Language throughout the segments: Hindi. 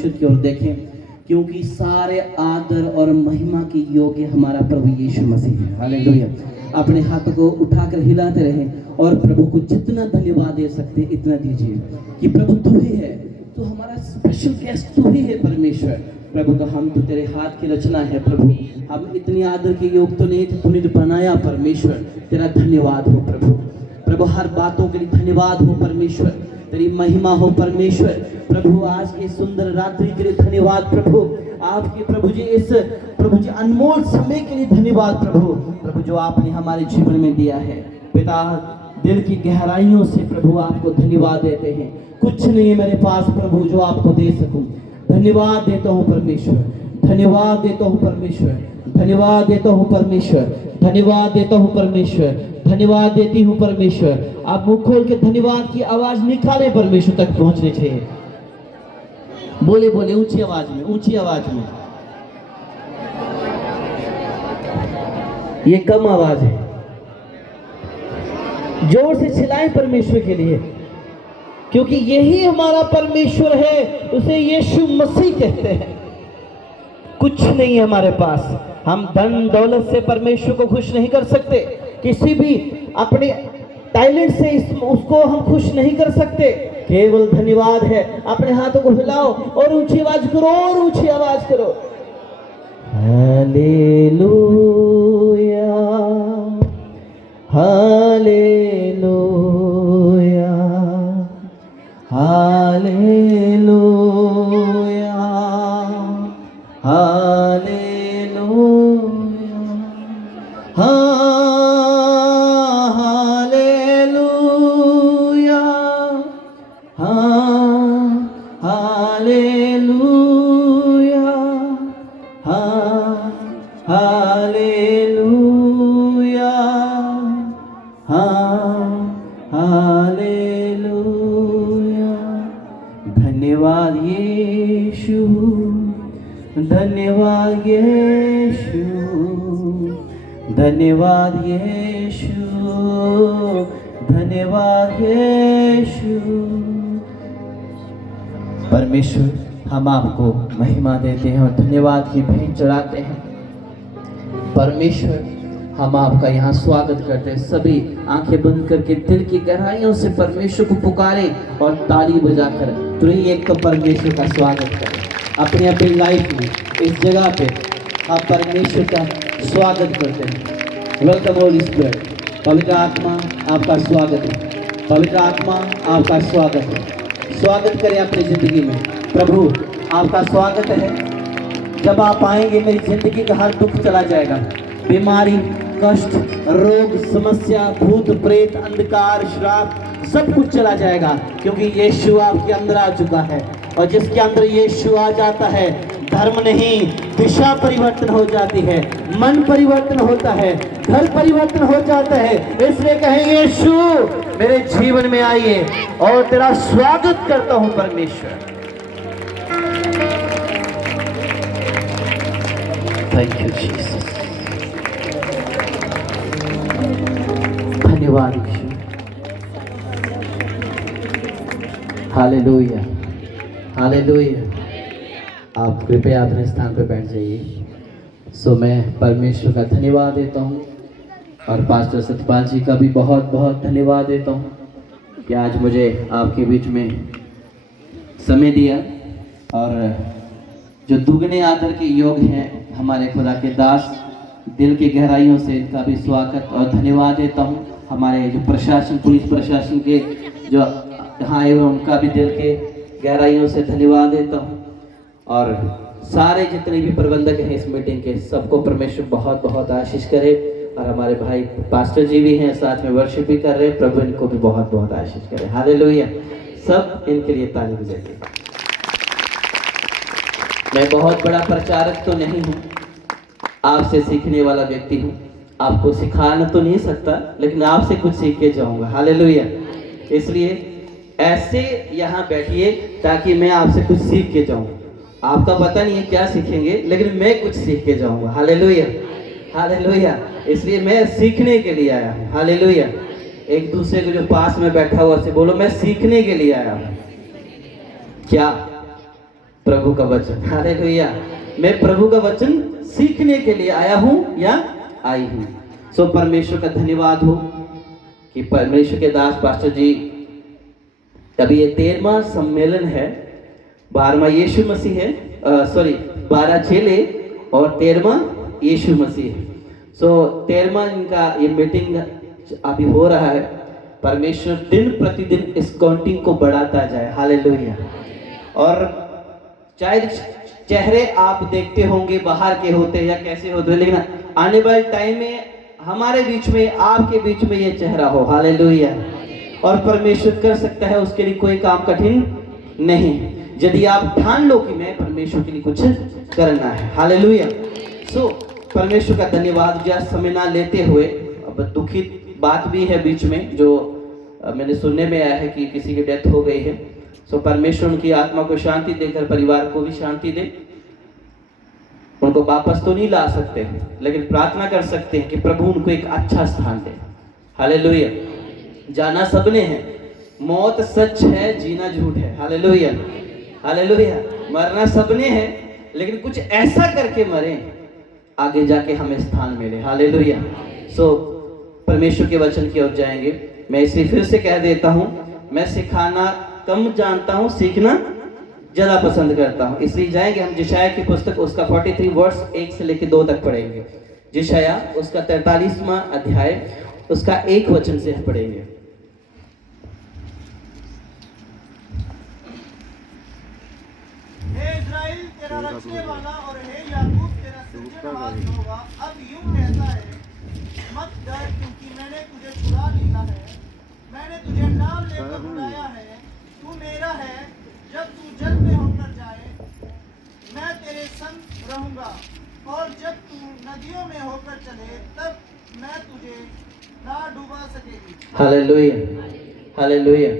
परमेश्वर की ओर देखें, क्योंकि सारे आदर और महिमा की योग्य हमारा प्रभु यीशु मसीह है। हालेलुया। अपने हाथों को उठाकर हिलाते रहें और प्रभु को जितना धन्यवाद दे सकते इतना दीजिए कि प्रभु तू ही है, तू हमारा स्पेशल गेस्ट तू ही है परमेश्वर। प्रभु तो हम तो तेरे हाथ की रचना है प्रभु, हम इतनी आदर के योग तो नहीं थे, तूने तो बनाया परमेश्वर। तेरा धन्यवाद हो प्रभु। प्रभु हर बातों के लिए धन्यवाद हो परमेश्वर, तेरी महिमा हो परमेश्वर। प्रभु आज के सुंदर रात्रि के लिए धन्यवाद प्रभु, आपके प्रभु जी इस प्रभु जी अनमोल समय के लिए धन्यवाद प्रभु। प्रभु जो आपने हमारे जीवन में दिया है पिता, दिल की गहराइयों से प्रभु आपको धन्यवाद देते हैं। कुछ नहीं है मेरे पास प्रभु जो आपको दे सकूं। धन्यवाद देता हूँ परमेश्वर, धन्यवाद देता हूँ परमेश्वर, धन्यवाद देता हूँ परमेश्वर, धन्यवाद देता हूँ परमेश्वर, धन्यवाद देती हूँ परमेश्वर। आप मुख खोल के धन्यवाद की आवाज निकाले, परमेश्वर तक पहुंचनी चाहिए। बोले बोले ऊंची आवाज में, ऊंची आवाज में। ये कम आवाज है, जोर से चिल्लाएं परमेश्वर के लिए, क्योंकि यही हमारा परमेश्वर है, उसे यीशु मसीह कहते हैं। कुछ नहीं है हमारे पास, हम धन दौलत से परमेश्वर को खुश नहीं कर सकते, किसी भी अपने टैलेंट से उसको हम खुश नहीं कर सकते, केवल धन्यवाद है। अपने हाथों को हिलाओ और ऊंची आवाज करो, और ऊंची आवाज करो। Hallelujah, hallelujah, hallelujah, hallelujah, hallelujah, hallelujah, hallelujah, hallelujah. धन्यवाद यीशु, धन्यवाद यीशु, धन्यवाद यीशु, धन्यवाद यीशु। परमेश्वर हम आपको महिमा देते हैं और धन्यवाद की भेंट चढ़ाते हैं। परमेश्वर हम आपका यहाँ स्वागत करते हैं। सभी आंखें बंद करके दिल की गहराइयों से परमेश्वर को पुकारें और ताली बजाकर एक तो परमेश्वर का स्वागत करें। अपनी अपनी लाइफ में इस जगह पे आप परमेश्वर का स्वागत करते हैं। Welcome Holi spirit. पवित्र आत्मा आपका स्वागत है, पवित्र आत्मा आपका स्वागत है। स्वागत करें अपनी जिंदगी में। प्रभु आपका स्वागत है। जब आप आएंगे मेरी जिंदगी का हर दुख चला जाएगा, बीमारी, कष्ट, रोग, समस्या, भूत प्रेत, अंधकार, श्राप, सब कुछ चला जाएगा, क्योंकि यीशु आपके अंदर आ चुका है। और जिसके अंदर यीशु आ जाता है, धर्म नहीं, दिशा परिवर्तन हो जाती है, मन परिवर्तन होता है, घर परिवर्तन हो जाता है। इसलिए कहें यीशु मेरे जीवन में आइए और तेरा स्वागत करता हूं परमेश्वर। Thank you Jesus. धन्यवाद यीशु। Hallelujah, hallelujah. आप कृपया अपने स्थान पर बैठ जाइए। सो मैं परमेश्वर का धन्यवाद देता हूँ और पास्टर सतपाल जी का भी बहुत बहुत धन्यवाद देता हूँ कि आज मुझे आपके बीच में समय दिया, और जो दुगने आदर के योग हैं हमारे खुदा के दास, दिल की गहराइयों से इनका भी स्वागत और धन्यवाद देता हूँ। हमारे जो प्रशासन, पुलिस प्रशासन के जो यहाँ आए हुए, उनका भी दिल के गहराइयों से धन्यवाद देता हूँ। और सारे जितने भी प्रबंधक हैं इस मीटिंग के, सबको परमेश्वर बहुत बहुत आशीष करे। और हमारे भाई पास्टर जी भी हैं, साथ में वर्शिप भी कर रहे हैं, प्रभु इनको भी बहुत बहुत आशीष करे। हालेलुया। सब इनके लिए ताली बजाइए। मैं बहुत बड़ा प्रचारक तो नहीं हूँ, आपसे सीखने वाला व्यक्ति हूँ। आपको सिखाना तो नहीं सकता, लेकिन आपसे कुछ सीख के जाऊंगा। हालेलुया। इसलिए ऐसे यहाँ बैठिए ताकि मैं आपसे कुछ सीख के जाऊं। आपका पता नहीं है क्या सीखेंगे, लेकिन मैं कुछ सीख के जाऊंगा। Hallelujah, hallelujah. इसलिए मैं सीखने के लिए आया हूँ। हालेलुया। एक दूसरे को जो पास में बैठा हुआ से बोलो, मैं सीखने के लिए आया हूँ। क्या प्रभु का वचन, हालेलुया। मैं प्रभु का वचन सीखने के लिए आया हूं या आई हूं। सो परमेश्वर का धन्यवाद हो कि परमेश्वर के दास पास्टर जी, अभी ये 13वां सम्मेलन है। 12वां यीशु मसीह है, 12 चेले और 13वां यीशु मसीह है। सो 13वां इनका ये मीटिंग अभी हो रहा है। परमेश्वर दिन प्रतिदिन इस काउंटिंग को बढ़ाता जाए, हालेलुया। और चाहे चेहरे आप देखते होंगे बाहर के होते हैं या कैसे होते हैं, लेकिन आने वाले टाइम में हमारे बीच में, आपके बीच में ये चेहरा हो, हालेलुया। और परमेश्वर कर सकता है, उसके लिए कोई काम कठिन नहीं, यदि आप ठान लो कि मैं परमेश्वर के लिए कुछ करना है, हालेलुया। सो परमेश्वर का धन्यवाद। जो समय ना लेते हुए, अब दुखित बात भी है बीच में, जो मैंने सुनने में आया है कि किसी की डेथ हो गई है। सो परमेश्वर उनकी आत्मा को शांति देकर परिवार को भी शांति दे। उनको वापस तो नहीं ला सकते, लेकिन प्रार्थना कर सकते हैं कि प्रभु उनको एक अच्छा स्थान दे, हालेलुया। जाना सबने है, मौत सच है, जीना झूठ है, हालेलुया, हालेलुया। मरना सबने है, लेकिन कुछ ऐसा करके मरे आगे जाके हमें स्थान मिले, हालेलुया। सो परमेश्वर के वचन की ओर जाएंगे। मैं इसे फिर से कह देता हूं, मैं सिखाना कम जानता हूं, सीखना ज्यादा पसंद करता हूं। इसलिए जाएंगे हम यशायाह की पुस्तक, उसका 43 वर्स 1 से लेकर 2 तक पढ़ेंगे। यशायाह उसका 43वां अध्याय, उसका 1 वचन से पढ़ेंगे। हे इस्राएल तेरा रचने वाला और हे याकूब तेरा सृजनहार यहोवा अब यूं कहता है, मत डर क्योंकि मैंने तुझे छुड़ा लिया है, मैंने तुझे नाम लेकर बुलाया है, तू मेरा है। जब तू जल में होकर जाए मैं तेरे संग रहूंगा, और जब तू नदियों में होकर चले तब मैं तुझे ना डुबा सकेगी। Hallelujah, hallelujah.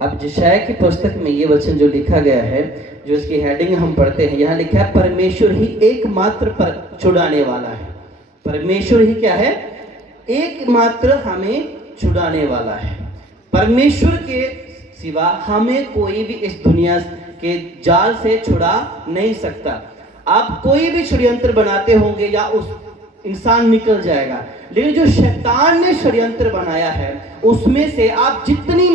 अब यशायाह की पुस्तक में ये वचन जो लिखा गया है, जो इसकी हेडिंग हम पढ़ते हैं, यहाँ लिखा है परमेश्वर ही एकमात्र पर छुड़ाने वाला है। परमेश्वर ही क्या है? एकमात्र हमें छुड़ाने वाला है। परमेश्वर के सिवा हमें कोई भी इस दुनिया के जाल से छुड़ा नहीं सकता। आप कोई भी षड्यंत्र बनाते होंगे या उस इंसान निकल जाएगा, लेकिन जो शैतान ने षड्यंत्र बनाया है उसमें से आप जितनी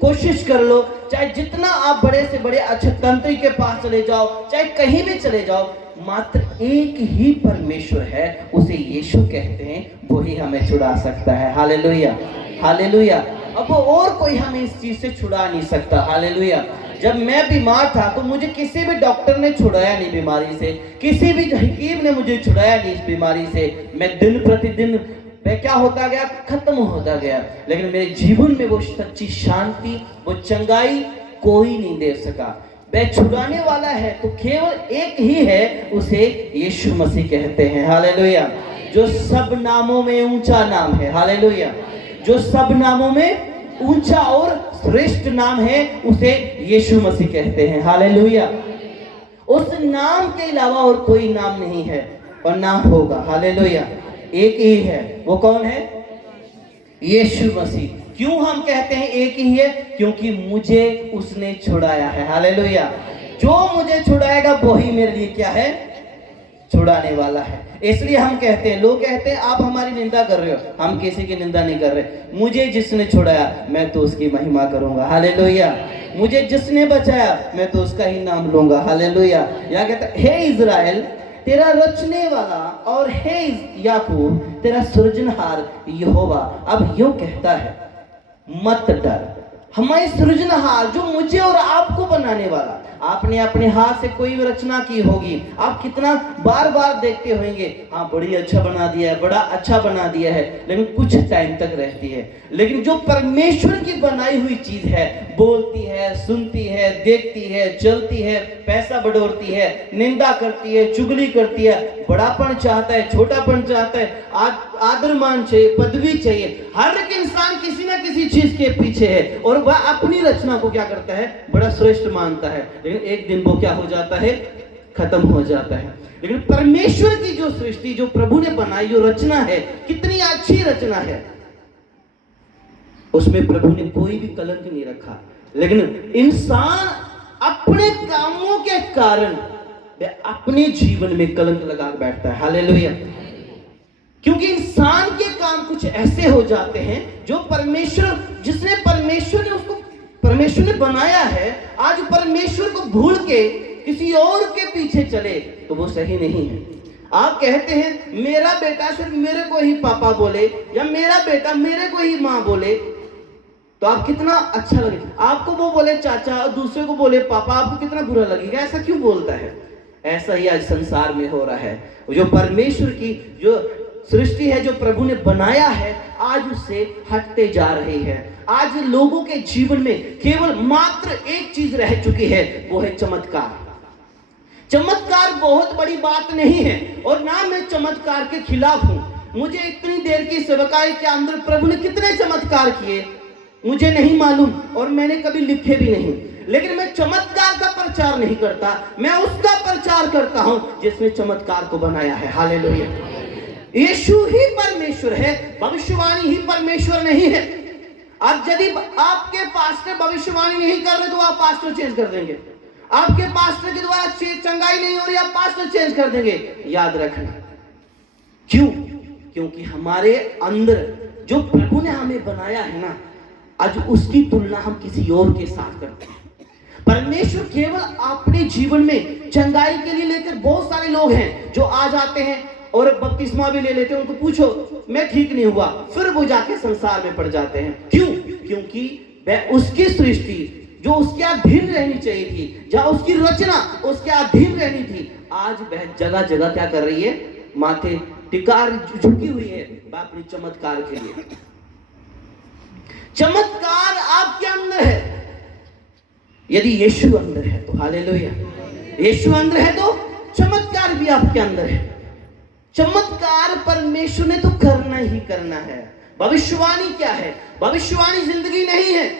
कोशिश कर लो, चाहे जितना आप बड़े से बड़े अच्छे तंत्री के पास चले जाओ, चाहे कहीं भी चले जाओ, मात्र एक ही परमेश्वर है, उसे यीशु कहते हैं, वो ही हमें छुड़ा सकता है। Hallelujah, hallelujah. अब वो और कोई हमें इस चीज से छुड़ा नहीं सकता। हालेलुया। जब मैं बीमार था तो मुझे किसी भी डॉक्टर ने छुड़ाया नहीं बीमारी से, किसी भी हकीम ने मुझे छुड़ाया नहीं इस बीमारी से। मैं दिन प्रतिदिन मैं क्या होता गया? खत्म होता गया। लेकिन मेरे जीवन में वो सच्ची शांति, वो चंगाई कोई नहीं दे सका। वह छुड़ाने वाला है तो केवल एक ही है, उसे यीशु मसीह कहते हैं। हालेलुया। जो सब नामों में ऊंचा नाम है। हालेलुया। जो सब नामों में ऊंचा और श्रेष्ठ नाम है, उसे यीशु मसीह कहते हैं। हालेलुया। उस नाम के अलावा और कोई नाम नहीं है और ना होगा। हालेलुया। एक ही है, वो कौन है? यीशु मसीह। क्यों हम कहते हैं एक ही है? क्योंकि मुझे उसने छुड़ाया है। हालेलुया। जो मुझे छुड़ाएगा वही मेरे लिए क्या है? छुड़ाने वाला है। इसलिए हम कहते हैं, लोग कहते हैं आप हमारी निंदा कर रहे हो, हम किसी की निंदा नहीं कर रहे। मुझे जिसने छुड़ाया मैं तो उसकी महिमा करूंगा। हालेलुया। मुझे जिसने बचाया मैं तो उसका ही नाम लूंगा। हालेलुया। यहाँ कहता है, हे इज़राइल तेरा रचने वाला और हे याकूब तेरा सृजनहार यहोवा अब यूं कहता है, मत डर। हमारे सृजनहार, जो मुझे और आपको बनाने वाला, आपने अपने हाथ से कोई भी रचना की होगी, आप कितना बार बार देखते होंगे, हाँ बड़ी अच्छा बना दिया है, बड़ा अच्छा बना दिया है, लेकिन कुछ टाइम तक रहती है। लेकिन जो परमेश्वर की बनाई हुई चीज है, बोलती है, सुनती है, देखती है, चलती है, पैसा बटोरती है, निंदा करती है, चुगली करती है, बड़ापन चाहता है, छोटापन चाहता है, आदर मान चाहिए, पदवी चाहिए, हर एक इंसान किसी ना किसी चीज के पीछे है और वह अपनी रचना को क्या करता है? बड़ा श्रेष्ठ मानता है। लेकिन एक दिन वो क्या हो जाता है? खत्म हो जाता है। लेकिन परमेश्वर की जो सृष्टि, जो प्रभु ने बनाई, जो रचना है, कितनी अच्छी रचना है, उसमें प्रभु ने कोई भी कलंक नहीं रखा। लेकिन इंसान अपने कामों के कारण वह अपने जीवन में कलंक लगा बैठता है। हालेलुया। क्योंकि इंसान के काम कुछ ऐसे हो जाते हैं जो परमेश्वर ने बनाया है, आज परमेश्वर को भूल के किसी और के पीछे चले तो वो सही नहीं है। आप कहते हैं मेरा बेटा सिर्फ मेरे को ही पापा बोले या मेरा बेटा मेरे को ही माँ बोले, तो आप कितना अच्छा लगे। आपको वो बोले चाचा और दूसरे को बोले पापा, आपको कितना बुरा लगेगा। ऐसा क्यों बोलता है? ऐसा ही आज संसार में हो रहा है। जो परमेश्वर की जो सृष्टि है, जो प्रभु ने बनाया है, आज उससे हटते जा रही है। आज लोगों के जीवन में केवल मात्र एक चीज रह चुकी है, वो है चमत्कार। चमत्कार बहुत बड़ी बात नहीं है और ना मैं चमत्कार के खिलाफ हूं। मुझे इतनी देर की सेवकाई के अंदर प्रभु ने कितने चमत्कार किए मुझे नहीं मालूम और मैंने कभी लिखे भी नहीं, लेकिन मैं चमत्कार का प्रचार नहीं करता, मैं उसका प्रचार करता हूं जिसने चमत्कार को बनाया है। हालेलुया। यीशु ही परमेश्वर है, भविष्यवाणी ही परमेश्वर नहीं है। अब यदि आपके पास्टर भविष्यवाणी नहीं कर रहे तो आप पास्टर चेंज कर देंगे। आपके पास्टर के द्वारा चंगाई नहीं हो रही, आप पास्टर चेंज कर देंगे। याद रखना। क्यों? क्योंकि हमारे अंदर जो प्रभु ने हमें बनाया है ना, आज उसकी तुलना हम किसी और के साथ करते हैं। परमेश्वर केवल अपने जीवन में चंगाई के लिए लेकर, बहुत सारे लोग हैं जो आ जाते हैं और बपतिस्मा भी ले लेते हैं, उनको पूछो मैं ठीक नहीं हुआ, फिर वो जाके संसार में पड़ जाते हैं। क्यों? क्योंकि वह उसकी सृष्टि जो उसके अधीन रहनी चाहिए थी, जहां उसकी रचना उसके अधीन रहनी थी, आज वह जगह जगह क्या कर रही है? माथे टिकार झुकी हुई है अपने चमत्कार के लिए। चमत्कार आपके अंदर है यदि यीशु अंदर है तो। हालेलुया। यीशु अंदर है तो चमत्कार भी आपके अंदर है। चमत्कार परमेश्वर ने तो करना ही करना है। भविष्यवाणी क्या है? भविष्यवाणी जिंदगी नहीं है।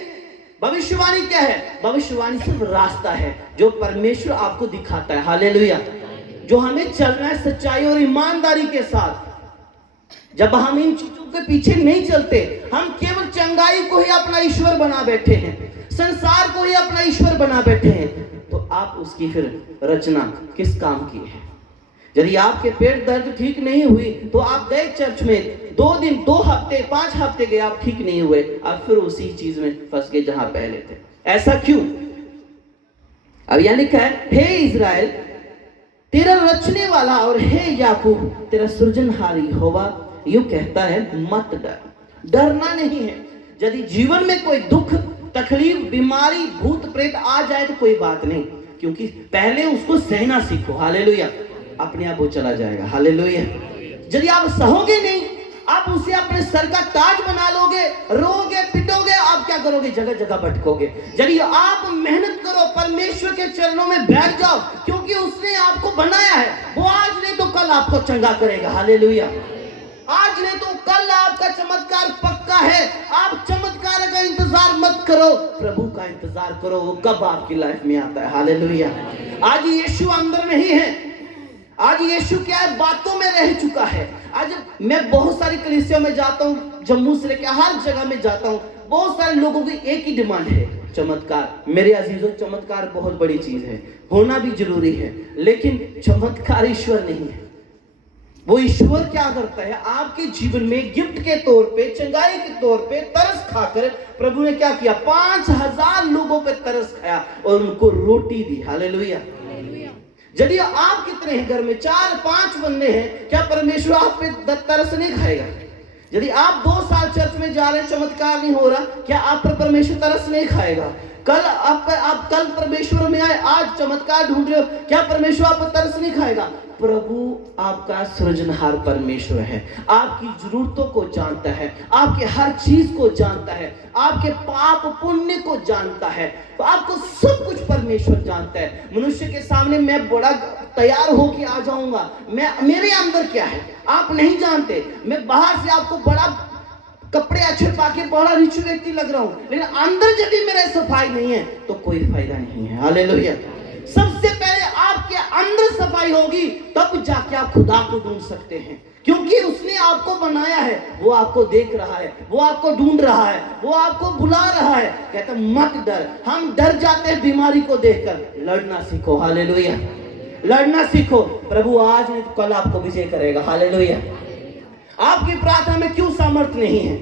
भविष्यवाणी क्या है? भविष्यवाणी सिर्फ रास्ता है जो परमेश्वर आपको दिखाता है। हालेलुया। जो हमें चलना है सच्चाई और ईमानदारी के साथ। जब हम इन चीजों के पीछे नहीं चलते, हम केवल चंगाई को ही अपना ईश्वर बना बैठे हैं, संसार को ही अपना ईश्वर बना बैठे हैं, तो आप उसकी फिर रचना किस काम की है? यदि आपके पेट दर्द ठीक नहीं हुई तो आप गए चर्च में 2 दिन 2 हफ्ते 5 हफ्ते गए, आप ठीक नहीं हुए, आप फिर उसी चीज में फंस गए जहां पहले थे। ऐसा क्यों? अब यह लिखा है, हे इज़राइल तेरा रचने वाला और हे याकूब तेरा सृजनहार यहोवा यूं कहता है, मत डर। डरना नहीं है। यदि जीवन में कोई दुख तकलीफ बीमारी भूत प्रेत आ जाए तो कोई बात नहीं, क्योंकि पहले उसको सहना सीखो। हालेलुया। अपने आप वो चला जाएगा। हालेलुया। यदि आप सहोगे नहीं, आप उसे अपने सर का ताज बना लोगे, रोगे पिटोगे, आप क्या करोगे? जगह जगह भटकोगे। यदि आप मेहनत करो, परमेश्वर के चरणों में बैठ जाओ, क्योंकि उसने आपको बनाया है, वो आज नहीं तो कल आपको चंगा करेगा। हालेलुया। आज नहीं तो कल आपका चमत्कार पक्का है। आप चमत्कार का इंतजार मत करो, प्रभु का इंतजार करो, वो कब आपकी लाइफ में आता है। हालेलुया। आज यीशु अंदर नहीं है। आज यीशु क्या है? बातों में रह चुका है। आज मैं बहुत सारी कलीसियों में जाता हूँ, जम्मू से लेकर हर जगह में जाता हूँ, बहुत सारे लोगों की एक ही डिमांड है, चमत्कार। मेरे अजीजों, चमत्कार बहुत बड़ी चीज है, होना भी जरूरी है, लेकिन चमत्कार ईश्वर नहीं है। वो ईश्वर क्या करता है? आपके जीवन में गिफ्ट के तौर पे, चंगाई के तौर पे तरस खाकर प्रभु ने क्या किया? 5000 लोगों पे तरस खाया और उनको रोटी दी। हालेलुया। यदि आप कितने हैं घर में? 4-5 बंदे हैं, क्या परमेश्वर आप पे तरस नहीं खाएगा? यदि आप 2 साल चर्च में जा रहे हैं, चमत्कार नहीं हो रहा, क्या आप पर परमेश्वर तरस नहीं खाएगा? कल आप कल परमेश्वर में आए, आज चमत्कार ढूंढ रहे हो, क्या परमेश्वर आप पर तरस नहीं खाएगा? प्रभु आपका सृजनहार परमेश्वर है, आपकी जरूरतों को जानता है, आपके हर चीज को जानता है, आपके पाप पुण्य को जानता है, तो आपको सब कुछ परमेश्वर जानता है। मनुष्य के सामने मैं बड़ा तैयार होके आ जाऊंगा, मेरे अंदर क्या है आप नहीं जानते। मैं बाहर से आपको बड़ा कपड़े अच्छे पाके बड़ा रिच व्यक्ति लग रहा हूं, लेकिन अंदर जब भी मेरे सफाई नहीं है तो कोई फायदा नहीं है। हालेलुया। सबसे पहले आपके अंदर सफाई होगी, तब जाके आप खुदा को ढूंढ सकते हैं, क्योंकि उसने आपको बनाया है, वो आपको देख रहा है, वो आपको ढूंढ रहा है, वो आपको बुला रहा है। कहता मत डर। हम डर जाते हैं बीमारी को देखकर। लड़ना सीखो, हालेलुया। लड़ना सीखो। प्रभु आज नहीं तो कल आपको विजय करेगा, हालेलुया। आपकी प्रार्थना में क्यों सामर्थ्य नहीं है?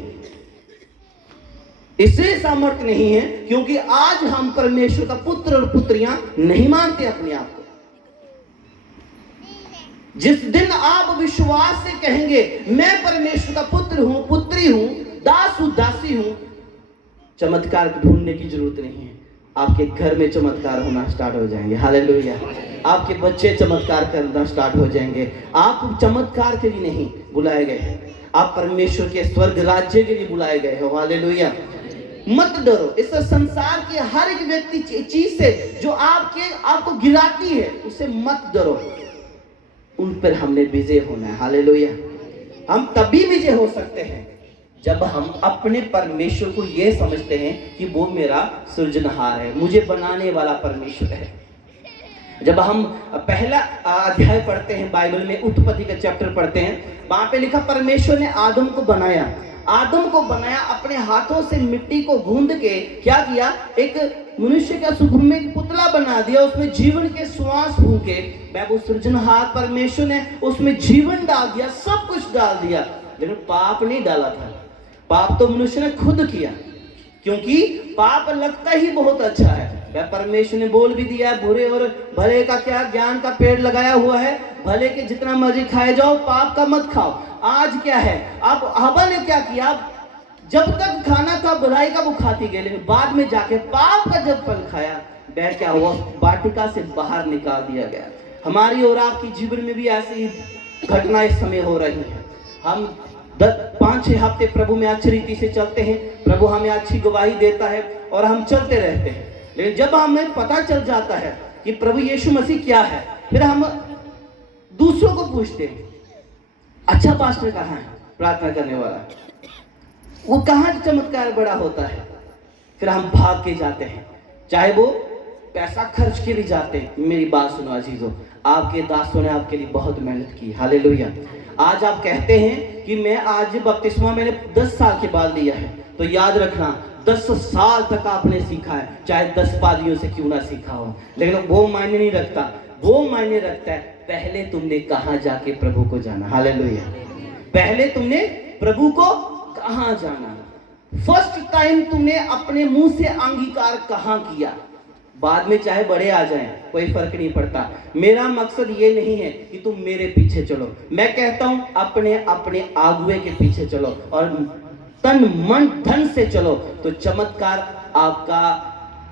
इसलिए सामर्थ्य नहीं है क्योंकि आज हम परमेश्वर का पुत्र और पुत्रियां नहीं मानते अपने आप को। जिस दिन आप विश्वास से कहेंगे मैं परमेश्वर का पुत्र हूं, पुत्री हूं, दास हूं, दासी हूं, चमत्कार ढूंढने की जरूरत नहीं है। आपके घर में चमत्कार होना स्टार्ट हो जाएंगे, हालेलुया। आपके बच्चे चमत्कार करना स्टार्ट हो जाएंगे। आप चमत्कार के लिए नहीं बुलाए गए हैं, आप परमेश्वर के स्वर्ग राज्य के लिए बुलाए गए हो, हालेलुया। मत डरो। इस संसार के हर एक व्यक्ति चीज से जो आपको गिराती है, उससे मत डरो। उन पर हमने विजय होना है, हालेलुया। हम तभी विजय हो सकते हैं जब हम अपने परमेश्वर को यह समझते हैं कि वो मेरा सृजनहार है, मुझे बनाने वाला परमेश्वर है। जब हम पहला अध्याय पढ़ते हैं बाइबल में, उत्पत्ति का चैप्टर पढ़ते हैं, वहां पे लिखा परमेश्वर ने आदम को बनाया। आदम को बनाया, अपने हाथों से मिट्टी को गूंद के क्या किया, एक मनुष्य का स्वरूप में एक पुतला बना दिया, उसमें जीवन के श्वास फूंके। वो सृजनहार परमेश्वर ने उसमें जीवन डाल दिया, सब कुछ डाल दिया, लेकिन पाप नहीं डाला था। पाप तो मनुष्य ने खुद किया, क्योंकि पाप लगता ही बहुत अच्छा है। वह परमेश्वर ने बोल भी दिया, बुरे और भले का क्या ज्ञान का पेड़ लगाया हुआ है, भले के जितना मर्जी खाए जाओ, पाप का मत खाओ। आज क्या है, अब हवा ने क्या किया, जब तक खाना था बुराई का वो खाती गई, लेकिन बाद में जाके पाप का जब फल खाया, वह क्या हुआ, वाटिका से बाहर निकाल दिया गया। हमारी और आपकी जीवन में भी ऐसी घटना इस समय हो रही है। हम 5-6 हफ्ते प्रभु में अच्छी रीति से चलते हैं, प्रभु हमें अच्छी गवाही देता है और हम चलते रहते हैं, लेकिन जब हमें पता चल जाता है कि प्रभु यीशु मसीह क्या है, फिर हम दूसरों को पूछते हैं, अच्छा पास्टर कहाँ है प्रार्थना करने वाला, वो कहाँ चमत्कार बड़ा होता है। फिर हम भाग के जाते हैं, चाहे वो पैसा खर्च के भी जाते हैं। मेरी बात सुनो अजीजों, आपके दासों ने आपके लिए बहुत मेहनत की, हालेलुया। आज आप कहते हैं कि मैं आज बपतिस्मा मैंने 10 साल के बाद लिया है, तो याद रखना 10 साल तक आपने सीखा है, चाहे 10 पादियों से क्यों ना सीखा हो, लेकिन वो मायने नहीं रखता। वो मायने रखता है पहले तुमने कहाँ जाके प्रभु को जाना, हालेलुया। पहले तुमने प्रभु को कहाँ जाना, फर्स्ट टाइम तुमने अपने मुंह से अंगीकार कहाँ किया। बाद में चाहे बड़े आ जाएं, कोई फर्क नहीं पड़ता। मेरा मकसद ये नहीं है कि तुम मेरे पीछे चलो, मैं कहता हूं अपने अपने आगुए के पीछे चलो और तन मन धन से चलो, तो चमत्कार आपका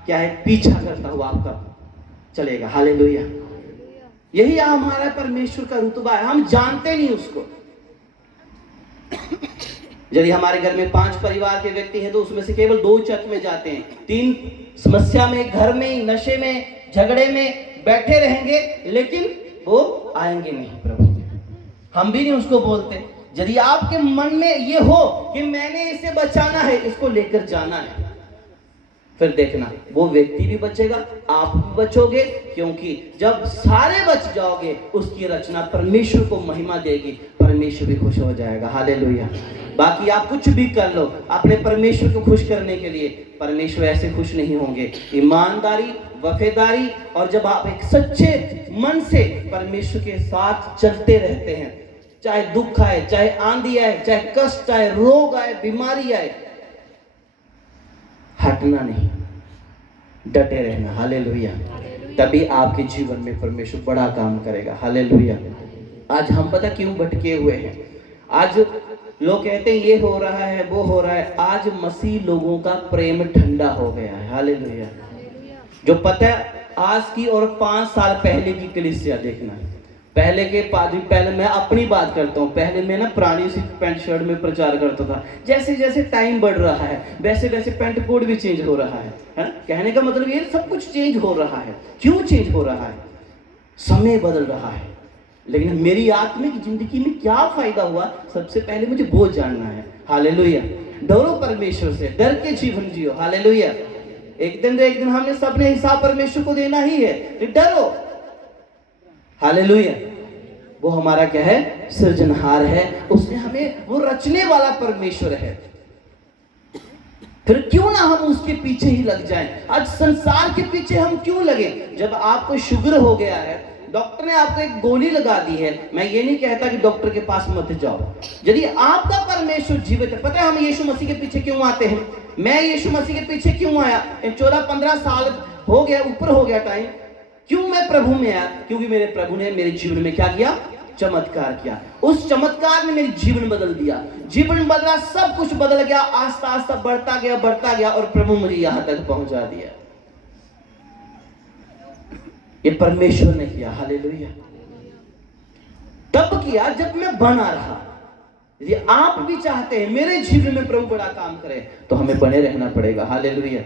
क्या है, पीछा करता हुआ आपका चलेगा, हालेलुया। यही हमारा परमेश्वर का रुतबा है, हम जानते नहीं उसको। यदि हमारे घर में 5 परिवार के व्यक्ति हैं तो उसमें से केवल 2 चर्च में जाते हैं, 3 समस्या में, घर में, नशे में, झगड़े में बैठे रहेंगे, लेकिन वो आएंगे नहीं प्रभु। हम भी नहीं उसको बोलते। यदि आपके मन में ये हो कि मैंने इसे बचाना है, इसको लेकर जाना है, फिर देखना वो व्यक्ति भी बचेगा, आप भी बचोगे, क्योंकि जब सारे बच जाओगे उसकी रचना परमेश्वर को महिमा देगी, परमेश्वर भी खुश हो जाएगा, हालेलुया। बाकी आप कुछ भी कर लो अपने परमेश्वर को खुश करने के लिए, परमेश्वर ऐसे खुश नहीं होंगे। ईमानदारी, वफादारी, और जब आप एक सच्चे मन से परमेश्वर के साथ चलते रहते हैं, चाहे दुख आए, चाहे आंधी आए, चाहे कष्ट आए, रोग आए, बीमारी आए, हटना नहीं, डटे रहना, हालेलुया। तभी आपके जीवन में परमेश्वर बड़ा काम करेगा, हालेलुया। आज हम पता क्यों भटके हुए हैं, आज लोग कहते हैं ये हो रहा है, वो हो रहा है। आज मसीह लोगों का प्रेम ठंडा हो गया है, हालेलुया। जो पता है आज की और 5 साल पहले की कलीसिया देखना है, पहले के पादरी, पहले मैं अपनी बात करता हूँ, पहले मैं ना पुरानी सी पैंट शर्ट में प्रचार करता था। जैसे जैसे टाइम बढ़ रहा है वैसे वैसे पैंट कोड भी चेंज हो रहा है, कहने का मतलब ये सब कुछ चेंज हो रहा है। क्यों चेंज हो रहा है? समय बदल रहा है, लेकिन मेरी आत्मिक जिंदगी में क्या फायदा हुआ, सबसे पहले मुझे वो जानना है, हालेलुया। डरो परमेश्वर से, डर के जीवन जियो, हालेलुया। एक दिन हमने सबने हिसाब परमेश्वर को देना ही है, डरो, हालेलुया। वो हमारा क्या है? सृजनहार है। उसने हमें, वो रचने वाला परमेश्वर है। फिर क्यों ना हम उसके पीछे ही लग जाएं? आज संसार के पीछे हम क्यों लगे? जब आपको शुगर हो गया है, डॉक्टर ने आपको एक गोली लगा दी है, मैं ये नहीं कहता कि डॉक्टर के पास मत जाओ। यदि आपका परमेश्वर जीवित है, पता है हम यीशु मसीह के पीछे क्यों आते हैं? मैं यीशु मसीह के पीछे क्यों आया? 14-15 साल हो गया, ऊपर हो गया टाइम। क्यों मैं प्रभु में आया? क्योंकि मेरे प्रभु ने मेरे जीवन में क्या किया? चमत्कार किया। उस चमत्कार ने मेरी जीवन बदल दिया। जीवन बदला, सब कुछ बदल गया। आस्ता आस्ता बढ़ता गया और प्रभु मुझे यहां तक पहुंचा दिया। ये परमेश्वर ने किया। हालेलुया। तब किया जब मैं बना रहा। यदि आप भी चाहते हैं मेरे जीवन में प्रभु बड़ा काम करे, तो हमें बने रहना पड़ेगा। हालेलुया।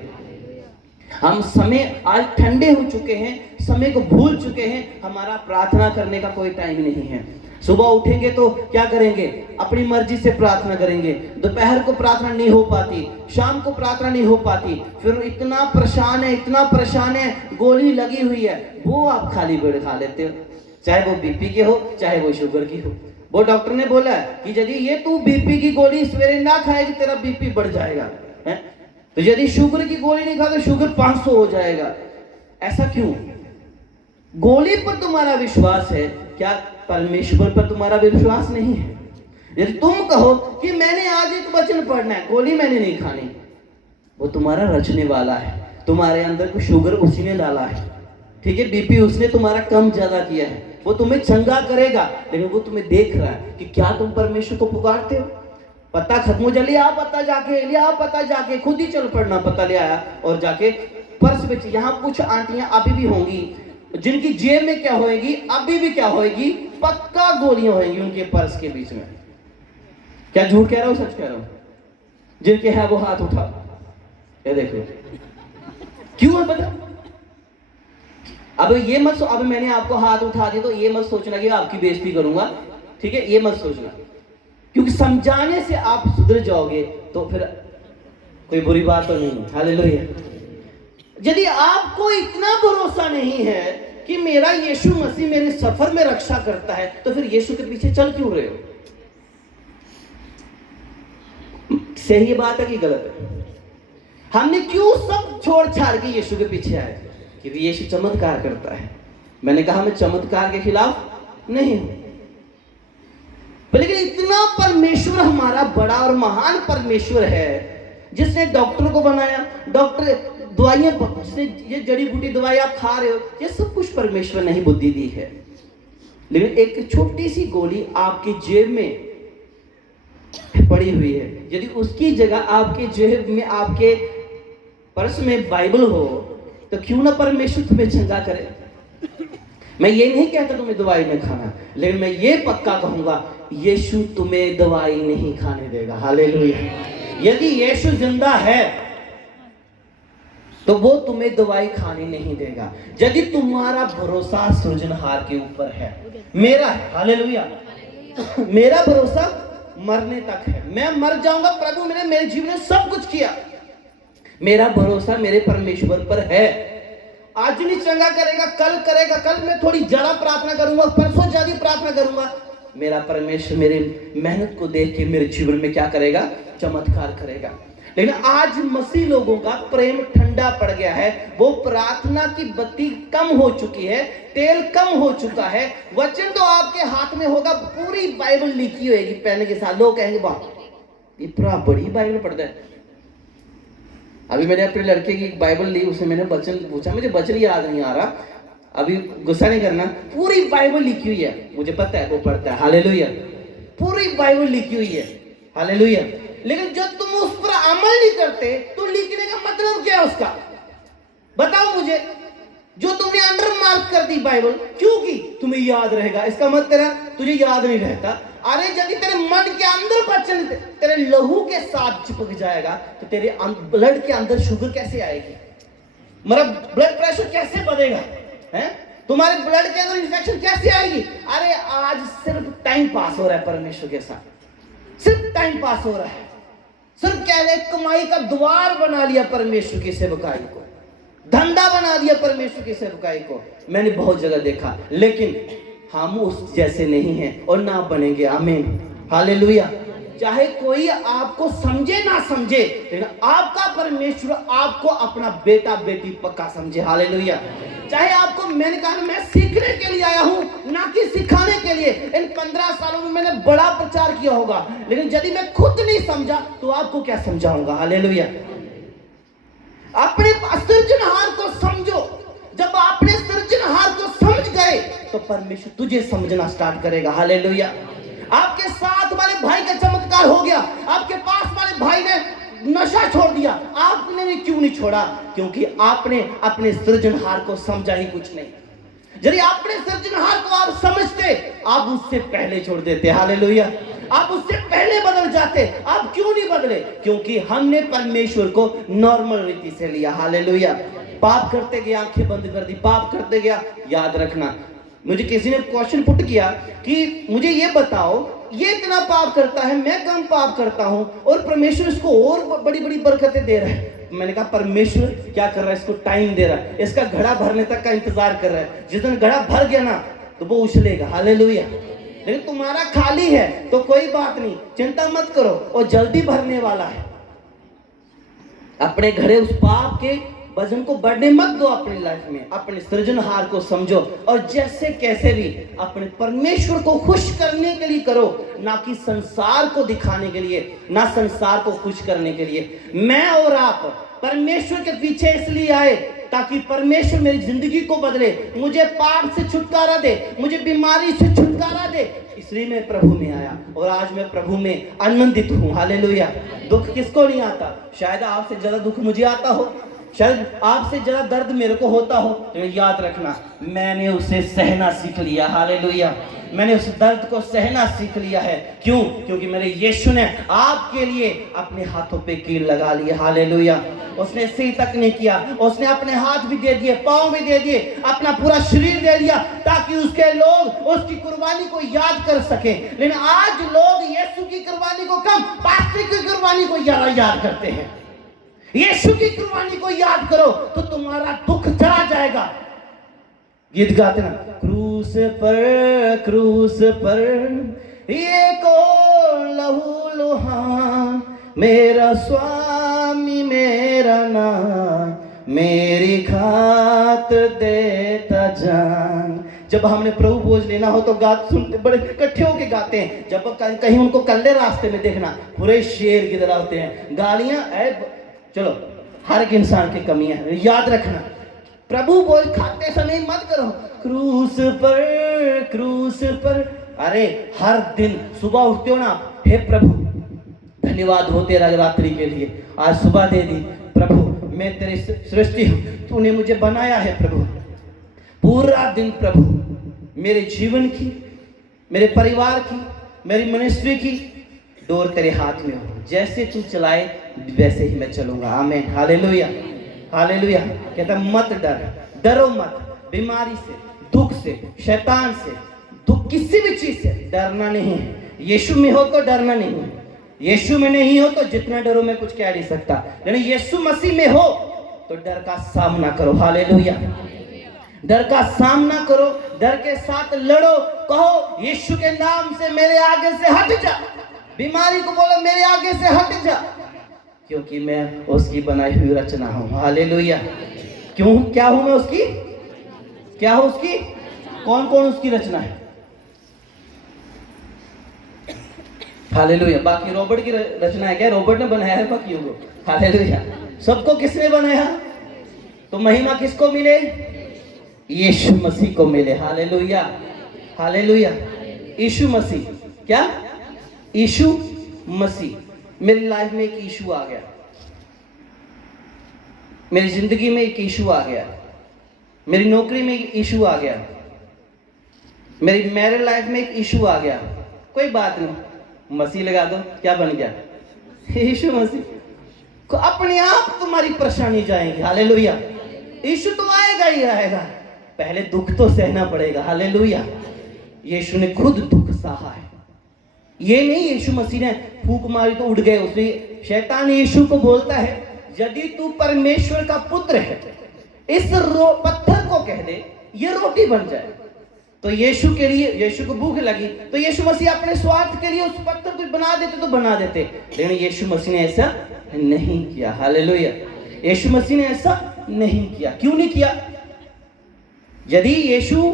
हम समय, आज ठंडे हो चुके हैं, समय को भूल चुके हैं। हमारा प्रार्थना करने का कोई टाइम नहीं है। सुबह उठेंगे तो क्या करेंगे? अपनी मर्जी से प्रार्थना करेंगे। दोपहर को प्रार्थना नहीं हो पाती, शाम को प्रार्थना नहीं हो पाती। फिर इतना परेशान है, गोली लगी हुई है, वो आप खाली पेट खा लेते हो, चाहे वो बीपी के हो, चाहे वो शुगर की हो। वो डॉक्टर ने बोला कि यदि ये तू बीपी की गोली सवेरे ना खाएगी, तेरा बीपी बढ़ जाएगा, है? तो यदि शुगर की गोली नहीं खा तो शुगर 500 हो जाएगा। ऐसा क्यों? गोली पर तुम्हारा विश्वास है, क्या परमेश्वर पर तुम्हारा विश्वास नहीं है? यदि तुम कहो कि मैंने आज एक वचन पढ़ना है, गोली मैंने नहीं खानी, वो तुम्हारा रचने वाला है। तुम्हारे अंदर को शुगर उसी ने डाला है, ठीक है? बीपी उसने तुम्हारा कम ज्यादा किया है। वो तुम्हें चंगा करेगा, लेकिन वो तुम्हें देख रहा है कि क्या तुम परमेश्वर को पुकारते हो। पता खत्म हो जा, लिया पता जाके खुद ही चल पड़ना, पता ले आया और जाके पर्स में। यहाँ कुछ आंटियां अभी भी होंगी जिनकी जेब में क्या होएगी, अभी भी क्या होएगी? पक्का गोलियां होएंगी उनके पर्स के बीच में। क्या झूठ कह रहा हूं, सच कह रहा हूं? जिनके है वो हाथ उठा, ये देखो। क्यों है पता? अब ये मत, अब मैंने आपको हाथ उठा दिया तो ये मत सोचना कि आपकी बेइज्जती करूंगा, ठीक है? ये मत सोचना, क्योंकि समझाने से आप सुधर जाओगे तो फिर कोई बुरी बात तो नहीं। हालेलुया। यदि आपको इतना भरोसा नहीं है कि मेरा यीशु मसीह मेरे सफर में रक्षा करता है, तो फिर यीशु के पीछे चल क्यों रहे हो? सही बात है कि गलत है? हमने क्यों सब छोड़ छाड़ के यीशु के पीछे आए? क्योंकि यीशु चमत्कार करता है। मैंने कहा मैं चमत्कार के खिलाफ नहीं हूं, लेकिन इतना परमेश्वर हमारा बड़ा और महान परमेश्वर है, जिसने डॉक्टर को बनाया। डॉक्टर दवाइयां, जिसने ये जड़ी बूटी दवाई आप खा रहे हो, ये सब कुछ परमेश्वर ने ही बुद्धि दी है। लेकिन एक छोटी सी गोली आपकी जेब में पड़ी हुई है, यदि उसकी जगह आपके जेब में, आपके पर्स में बाइबल हो, तो क्यों ना परमेश्वर तुम्हें चंगा करे। मैं ये नहीं कहता तुम्हें दवाई में खाना, लेकिन मैं ये पक्का कहूंगा, यीशु तुम्हें दवाई नहीं खाने देगा। हालेलुया। यदि यीशु जिंदा है तो वो तुम्हें दवाई खाने नहीं देगा, यदि तुम्हारा भरोसा सृजनहार के ऊपर है। मेरा है, हालेलुया। मेरा भरोसा मरने तक है। मैं मर जाऊंगा, प्रभु मैंने मेरे जीवन में सब कुछ किया, मेरा भरोसा मेरे परमेश्वर पर है। आज नहीं चंगा करेगा, कल करेगा, कल मैं थोड़ी ज्यादा प्रार्थना करूंगा, परसों ज्यादा प्रार्थना करूंगा, मेरा परमेश्वर मेरे मेहनत को देख के मेरे जीवन में क्या करेगा? चमत्कार करेगा। लेकिन आज मसीह लोगों का प्रेम ठंडा पड़ गया है। वो प्रार्थना की बत्ती कम हो चुकी है, तेल कम हो चुका है। वचन तो आपके हाथ में होगा, पूरी बाइबल लिखी होगी पेन के साथ। लोग कहेंगे वाह ये पूरा बड़ी बाइबल पढ़ता है। अभी मैंने अपने लड़के की बाइबल ली, उससे मैंने वचन पूछा, मुझे वचन याद नहीं आ रहा, अभी गुस्सा नहीं करना। पूरी बाइबल लिखी हुई है, मुझे पता है वो पढ़ता है। हालेलुया। पूरी बाइबल लिखी हुई है। हालेलुया। लेकिन जब तुम उस पर अमल नहीं करते तो लिखने का मतलब क्या है उसका? बताओ मुझे। जो तुमने अंडर मार्क कर दी बाइबल, क्योंकि तुम्हें याद रहेगा, इसका मतलब तेरा तुझे याद नहीं रहता। अरे यदि तेरे मन के अंदर वचन तेरे लहू के साथ चिपक जाएगा, तो तेरे ब्लड के अंदर शुगर कैसे आएगी? मेरा ब्लड प्रेशर कैसे बढ़ेगा? है तुम्हारे ब्लड के अंदर इन्फेक्शन कैसे आएगी? अरे आज सिर्फ टाइम पास हो रहा है परमेश्वर के साथ, सिर्फ टाइम पास हो रहा है। सिर्फ क्या है, कमाई का द्वार बना लिया परमेश्वर की सेवकाई को, धंधा बना दिया परमेश्वर की सेवकाई को। मैंने बहुत जगह देखा, लेकिन हम उस जैसे नहीं हैं और ना बनेंगे। आमीन, हालेलुया। चाहे कोई आपको समझे ना समझे, लेकिन आपका परमेश्वर आपको अपना बेटा बेटी पक्का समझे। हालेलुया। चाहे आपको, मैंने कहा मैं सीखने के लिए आया हूं, ना कि सिखाने के लिए। इन 15 सालों में मैंने बड़ा प्रचार किया होगा, लेकिन यदि मैं खुद नहीं समझा तो आपको क्या समझाऊंगा। हालेलुया। अपने सृजनहार को समझो। जब आपने सृजनहार को समझ गए तो परमेश्वर तुझे समझना स्टार्ट करेगा। हालेलुया। आपके साथ वाले भाई का चमत्कार हो गया, आपके पास वाले भाई ने नशा छोड़ दिया, आपने भी क्यों नहीं छोड़ा? क्योंकि आपने अपने सृजनहार को समझा ही कुछ नहीं। यदि अपने सृजनहार को आप समझते, आप उससे पहले छोड़ देते। हालेलुया। आप उससे पहले बदल जाते। आप क्यों नहीं बदले? क्योंकि हमने परमेश्वर को नॉर्मल रीति से लिया। हालेलुया। पाप करते गया, आंखें बंद कर दी, पाप करते गया। याद रखना, मुझे किसी ने क्वेश्चन पुट किया कि मुझे ये बताओ, ये इतना पाप करता है, मैं कम पाप करता हूं और परमेश्वर इसको और बड़ी बड़ी बरकतें दे रहा है। मैंने कहा परमेश्वर क्या कर रहा है? इसको टाइम दे रहा है, इसका घड़ा भरने तक का इंतजार कर रहा है। जिस दिन घड़ा भर गया ना तो वो उछलेगा। हालेलुया। लेकिन तुम्हारा खाली है तो कोई बात नहीं, चिंता मत करो, और जल्दी भरने वाला है। अपने घड़े उस पाप के वजन को बढ़ने मत दो अपनी लाइफ में। अपने सृजनहार को समझो और जैसे कैसे भी अपने परमेश्वर को खुश करने के लिए करो, ना कि संसार को दिखाने के लिए, ना संसार को खुश करने के लिए। मैं और आप परमेश्वर के पीछे इसलिए आए ताकि परमेश्वर मेरी जिंदगी को बदले, मुझे पाप से छुटकारा दे, मुझे बीमारी से छुटकारा दे। इसलिए मैं प्रभु में आया और आज मैं प्रभु में आनंदित हूँ। हालेलुया। दुख किसको नहीं आता? शायद आपसे ज्यादा दुख मुझे आता हो, शायद आपसे ज्यादा दर्द मेरे को होता हो, तो याद रखना मैंने उसे सहना सीख लिया। हालेलुया। मैंने उस दर्द को सहना सीख लिया है। क्यों? क्योंकि मेरे यीशु ने आपके लिए अपने हाथों पे कील लगा लिए। हालेलुया। उसने सिर तक नहीं किया, उसने अपने हाथ भी दे दिए, पांव भी दे दिए, अपना पूरा शरीर दे दिया ताकि उसके लोग उसकी कुर्बानी को याद कर सके। लेकिन आज लोग यीशु की कुर्बानी को कम, पास्टर की कुर्बानी को याद करते हैं। यीशु की कुर्बानी को याद करो तो तुम्हारा दुख चला जाएगा। गीत गाते ना, क्रूस पर ये को लहू लुहान, मेरा स्वामी मेरा नाम, मेरी खात देता जान। जब हमने प्रभु भोज लेना हो तो गात सुनते, बड़े इकट्ठे होके गाते हैं। जब कहीं उनको कल्ले रास्ते में देखना, पूरे शेर की तरह होते हैं, गालियां। चलो, हर एक इंसान की कमियां हैं, याद रखना। प्रभु बोल खाते समय मत करो क्रूस पर। अरे हर दिन सुबह उठते हो ना, हे प्रभु धन्यवाद हो तेरा रात्रि के लिए, आज सुबह दे दी प्रभु, मैं तेरी सृष्टि हूं, तूने मुझे बनाया है प्रभु। पूरा दिन प्रभु मेरे जीवन की, मेरे परिवार की, मेरी मिनिस्ट्री की डोर तेरे हाथ में हो, जैसे तू चलाए वैसे ही मैं चलूंगा। आमीन, हालेलुया, हालेलुया। कहता मत डरो मत, बीमारी से, दुख से, शैतान से, दुख किसी भी चीज से डरना नहीं है। यीशु में हो तो डरना नहीं है, यीशु में नहीं हो तो जितना डरो मैं कुछ कह नहीं सकता, लेकिन यीशु मसीह में हो तो डर का सामना करो। हालेलुया। डर का सामना करो, डर के साथ लड़ो, कहो यीशु के नाम से मेरे आगे से हट जा। बीमारी को बोलो मेरे आगे से हट जा, क्योंकि मैं उसकी बनाई हुई रचना हूं। हालेलुया। क्यों? क्या हूं मैं उसकी? क्या हो उसकी? कौन कौन उसकी रचना है? हालेलुया। बाकी रॉबर्ट की रचना है क्या? रॉबर्ट ने बनाया है बाकी को? हालेलुया। सबको किसने बनाया? तो महिमा किसको मिले? यीशु मसीह को मिले। Hallelujah, hallelujah. यीशु मसीह, क्या? यीशु मसीह। मेरी लाइफ में एक इशू आ गया, मेरी जिंदगी में एक इशू आ गया, मेरी नौकरी में एक इशू आ गया, मेरी मैरिज लाइफ में एक इशू आ गया। कोई बात नहीं, मसीह लगा दो, क्या बन गया? यीशु मसीह। अपने आप तुम्हारी परेशानी जाएगी। हालेलुया। यीशु तो आएगा ही आएगा, पहले दुख तो सहना पड़ेगा। हालेलुया। यीशु ने खुद दुख सहा है। ये नहीं यीशु मसीह ने फूंक मारी तो उड़ गए। उसने, शैतान यीशु को बोलता है यदि तू परमेश्वर का पुत्र है, इस पत्थर को कह दे ये रोटी बन जाए। तो यीशु के लिए, यीशु को भूख लगी तो यीशु मसीह अपने स्वार्थ के लिए उस पत्थर को बना देते तो बना देते, लेकिन यीशु मसीह ने ऐसा नहीं किया। हालेलुया। यीशु मसीह ने ऐसा नहीं किया। क्यों नहीं किया? यदि यीशु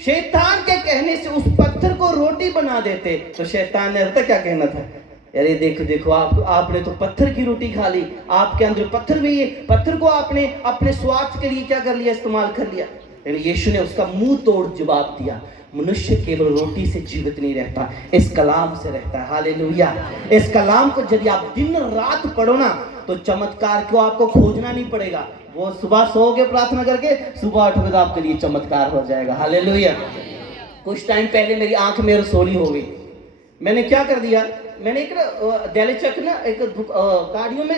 शैतान के कहने से उस पत्थर को रोटी बना देते तो शैतान ने क्या कहना था? अरे देखो देखो, आपने तो पत्थर की रोटी खा ली, आपके अंदर पत्थर भी है, पत्थर को आपने अपने स्वार्थ के लिए क्या कर लिया? इस्तेमाल कर लिया। लेकिन यीशु ने उसका मुंह तोड़ जवाब दिया, मनुष्य केवल रोटी से जीवित नहीं रहता, इस कलाम से रहता है। हालेलुया। इस कलाम को यदि आप दिन रात पढ़ो ना तो चमत्कार को आपको खोजना नहीं पड़ेगा। वो सुबह सोओगे प्रार्थना करके, सुबह उठोगे तो आपके लिए चमत्कार हो जाएगा। हालेलुया। कुछ टाइम पहले मेरी आंख में रसोली हो गई। मैंने क्या कर दिया, मैंने एक दिल्लीचक ना एक गाड़ियों में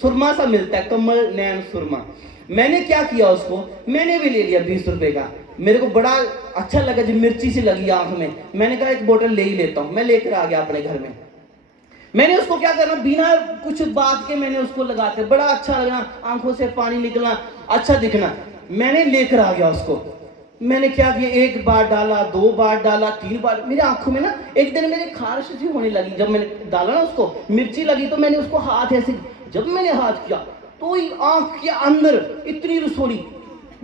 सुरमा सा मिलता है, कमल नैन सुरमा। मैंने क्या किया, उसको मैंने भी ले लिया 20 रुपए का। मेरे को बड़ा अच्छा लगा, जब मिर्ची सी लगी आंख में, मैंने कहा एक बोतल ले ही लेता हूँ। मैं लेकर आ गया अपने घर में। मैंने उसको क्या करना, बिना कुछ बात के मैंने उसको लगाते, बड़ा अच्छा लगना, आंखों से पानी निकलना, अच्छा दिखना। मैंने लेकर आ गया उसको। मैंने क्या किया, एक बार डाला, 2 बार डाला, 3 बार, मेरी आंखों में ना एक दिन मेरी खारिश सी होने लगी। जब मैंने डाला ना उसको, मिर्ची लगी, तो मैंने उसको हाथ ऐसे, जब मैंने हाथ किया तो आंख के अंदर इतनी रसोली,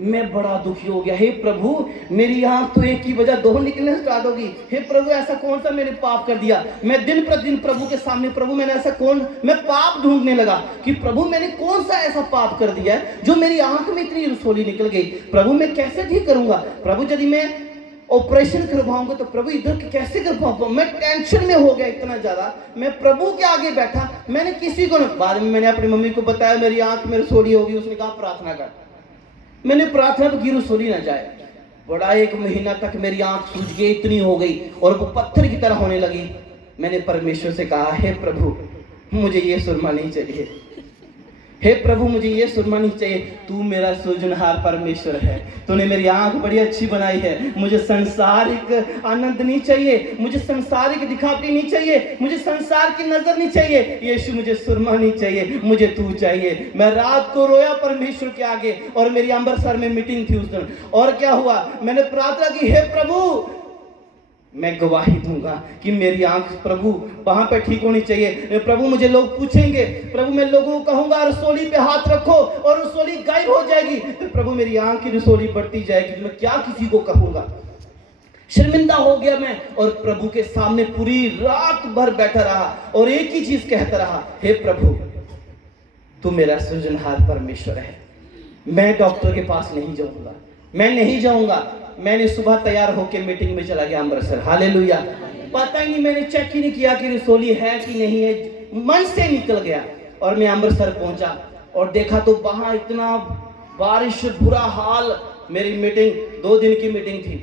मैं बड़ा दुखी हो गया। हे प्रभु, मेरी आंख तो एक की वजह 2 निकलने स्टार्ट होगी। हे प्रभु, ऐसा कौन सा मैंने पाप कर दिया? मैं दिन प्रतिदिन प्रभु के सामने, प्रभु मैंने ऐसा मैं पाप ढूंढने लगा कि प्रभु मैंने कौन सा ऐसा पाप कर दिया है जो मेरी आंख में इतनी रसोली निकल गई। प्रभु मैं कैसे ठीक करूंगा? प्रभु यदि मैं ऑपरेशन करवाऊंगा तो प्रभु इधर कैसे कर पाऊंगा? मैं टेंशन में हो गया इतना ज्यादा। मैं प्रभु के आगे बैठा, मैंने किसी को नहीं, बाद में मैंने अपनी मम्मी को बताया मेरी आंख में रसोली होगी। उसने कहा प्रार्थना कर। मैंने प्रार्थना की रसोली ना जाए। बड़ा 1 महीना तक मेरी आंख सूज गई, इतनी हो गई और वो पत्थर की तरह होने लगी। मैंने परमेश्वर से कहा, हे प्रभु मुझे ये सुरमा नहीं चाहिए, हे प्रभु मुझे ये सुरमा नहीं चाहिए। तू मेरा सृजनहार परमेश्वर है, तूने मेरी आंख बड़ी अच्छी बनाई है। मुझे संसारिक आनंद नहीं चाहिए, मुझे संसारिक दिखावटी नहीं चाहिए, मुझे संसार की नजर नहीं चाहिए। यीशु मुझे सुरमा नहीं चाहिए, मुझे तू चाहिए। मैं रात को रोया परमेश्वर के आगे, और मेरी अमृतसर में मीटिंग थी उस दिन। और क्या हुआ, मैंने प्रार्थना की, हे प्रभु मैं गवाही दूंगा कि मेरी आंख प्रभु वहां पे ठीक होनी चाहिए। प्रभु मुझे लोग पूछेंगे, प्रभु मैं लोगों को कहूंगा रसोली पे हाथ रखो और रसोली गायब हो जाएगी, तो प्रभु मेरी आंख की रसोली बढ़ती जाएगी, तो मैं क्या किसी को कहूंगा? शर्मिंदा हो गया मैं, और प्रभु के सामने पूरी रात भर बैठा रहा और एक ही चीज कहता रहा, हे प्रभु तू मेरा सृजनहार परमेश्वर है। मैं डॉक्टर के पास नहीं जाऊंगा, मैं नहीं जाऊंगा। मैंने सुबह तैयार होकर मीटिंग में चला गया अमृतसर। हालेलुया। पता ही नहीं, मैंने चेक ही नहीं किया कि रसोली है कि नहीं है, मन से निकल गया। और मैं अमृतसर पहुंचा और देखा तो वहां इतना बारिश, बुरा हाल। मेरी मीटिंग 2 दिन की मीटिंग थी।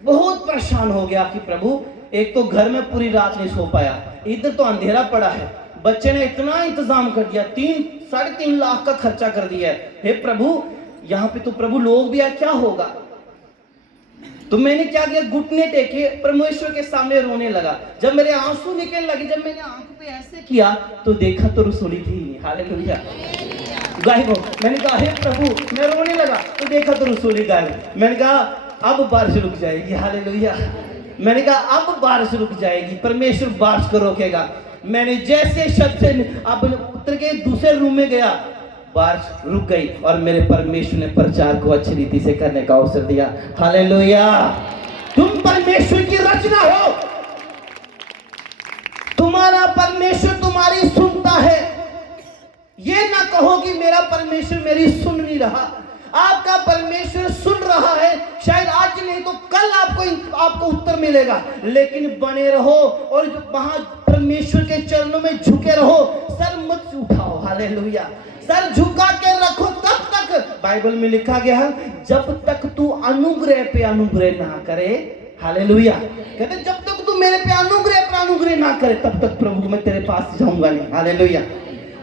बहुत परेशान हो गया कि प्रभु एक तो घर में पूरी रात नहीं सो पाया, इधर तो अंधेरा पड़ा है, बच्चे ने इतना इंतजाम कर दिया, 3-3.5 लाख का खर्चा कर दिया है। हे प्रभु यहाँ पे तो प्रभु लोग भी क्या होगा? तो मैंने क्या किया, घुटने टेके परमेश्वर के सामने रोने लगा। जब मेरे आंसू निकलने लगे, जब मैंने आंख पे ऐसे किया तो देखा तो रसोली थी नहीं। हालेलुया। गायब हो। मैंने कहा, हे प्रभु, मैं रोने लगा तो देखा तो रसोली गायब। मैंने कहा अब बारिश रुक जाएगी। हालेलुया। मैंने कहा अब बारिश रुक जाएगी, परमेश्वर बारिश को रोकेगा। मैंने जैसे शब्द से अब उतर के दूसरे रूम में गया, बारिश रुक गई और मेरे परमेश्वर ने प्रचार को अच्छी रीति से करने का अवसर दिया। हालेलुया। तुम परमेश्वर की रचना हो, तुम्हारा परमेश्वर तुम्हारी सुनता है। ये ना कहो कि मेरा परमेश्वर मेरी सुन नहीं रहा। आपका परमेश्वर सुन रहा है, शायद आज नहीं तो कल आपको उत्तर मिलेगा। लेकिन बने रहो और वहां परमेश्वर के चरणों में झुके रहो, सर मत उठाओ। हालेलुया। सर झुका के रखो तब तक, बाइबल में लिखा गया है, जब तक तू अनुग्रह पे अनुग्रह ना करे। हालेलुया। कहते जब तक तू मेरे पे अनुग्रह पर अनुग्रह ना करे तब तक प्रभु मैं तेरे पास जाऊंगा नहीं। हालेलुया।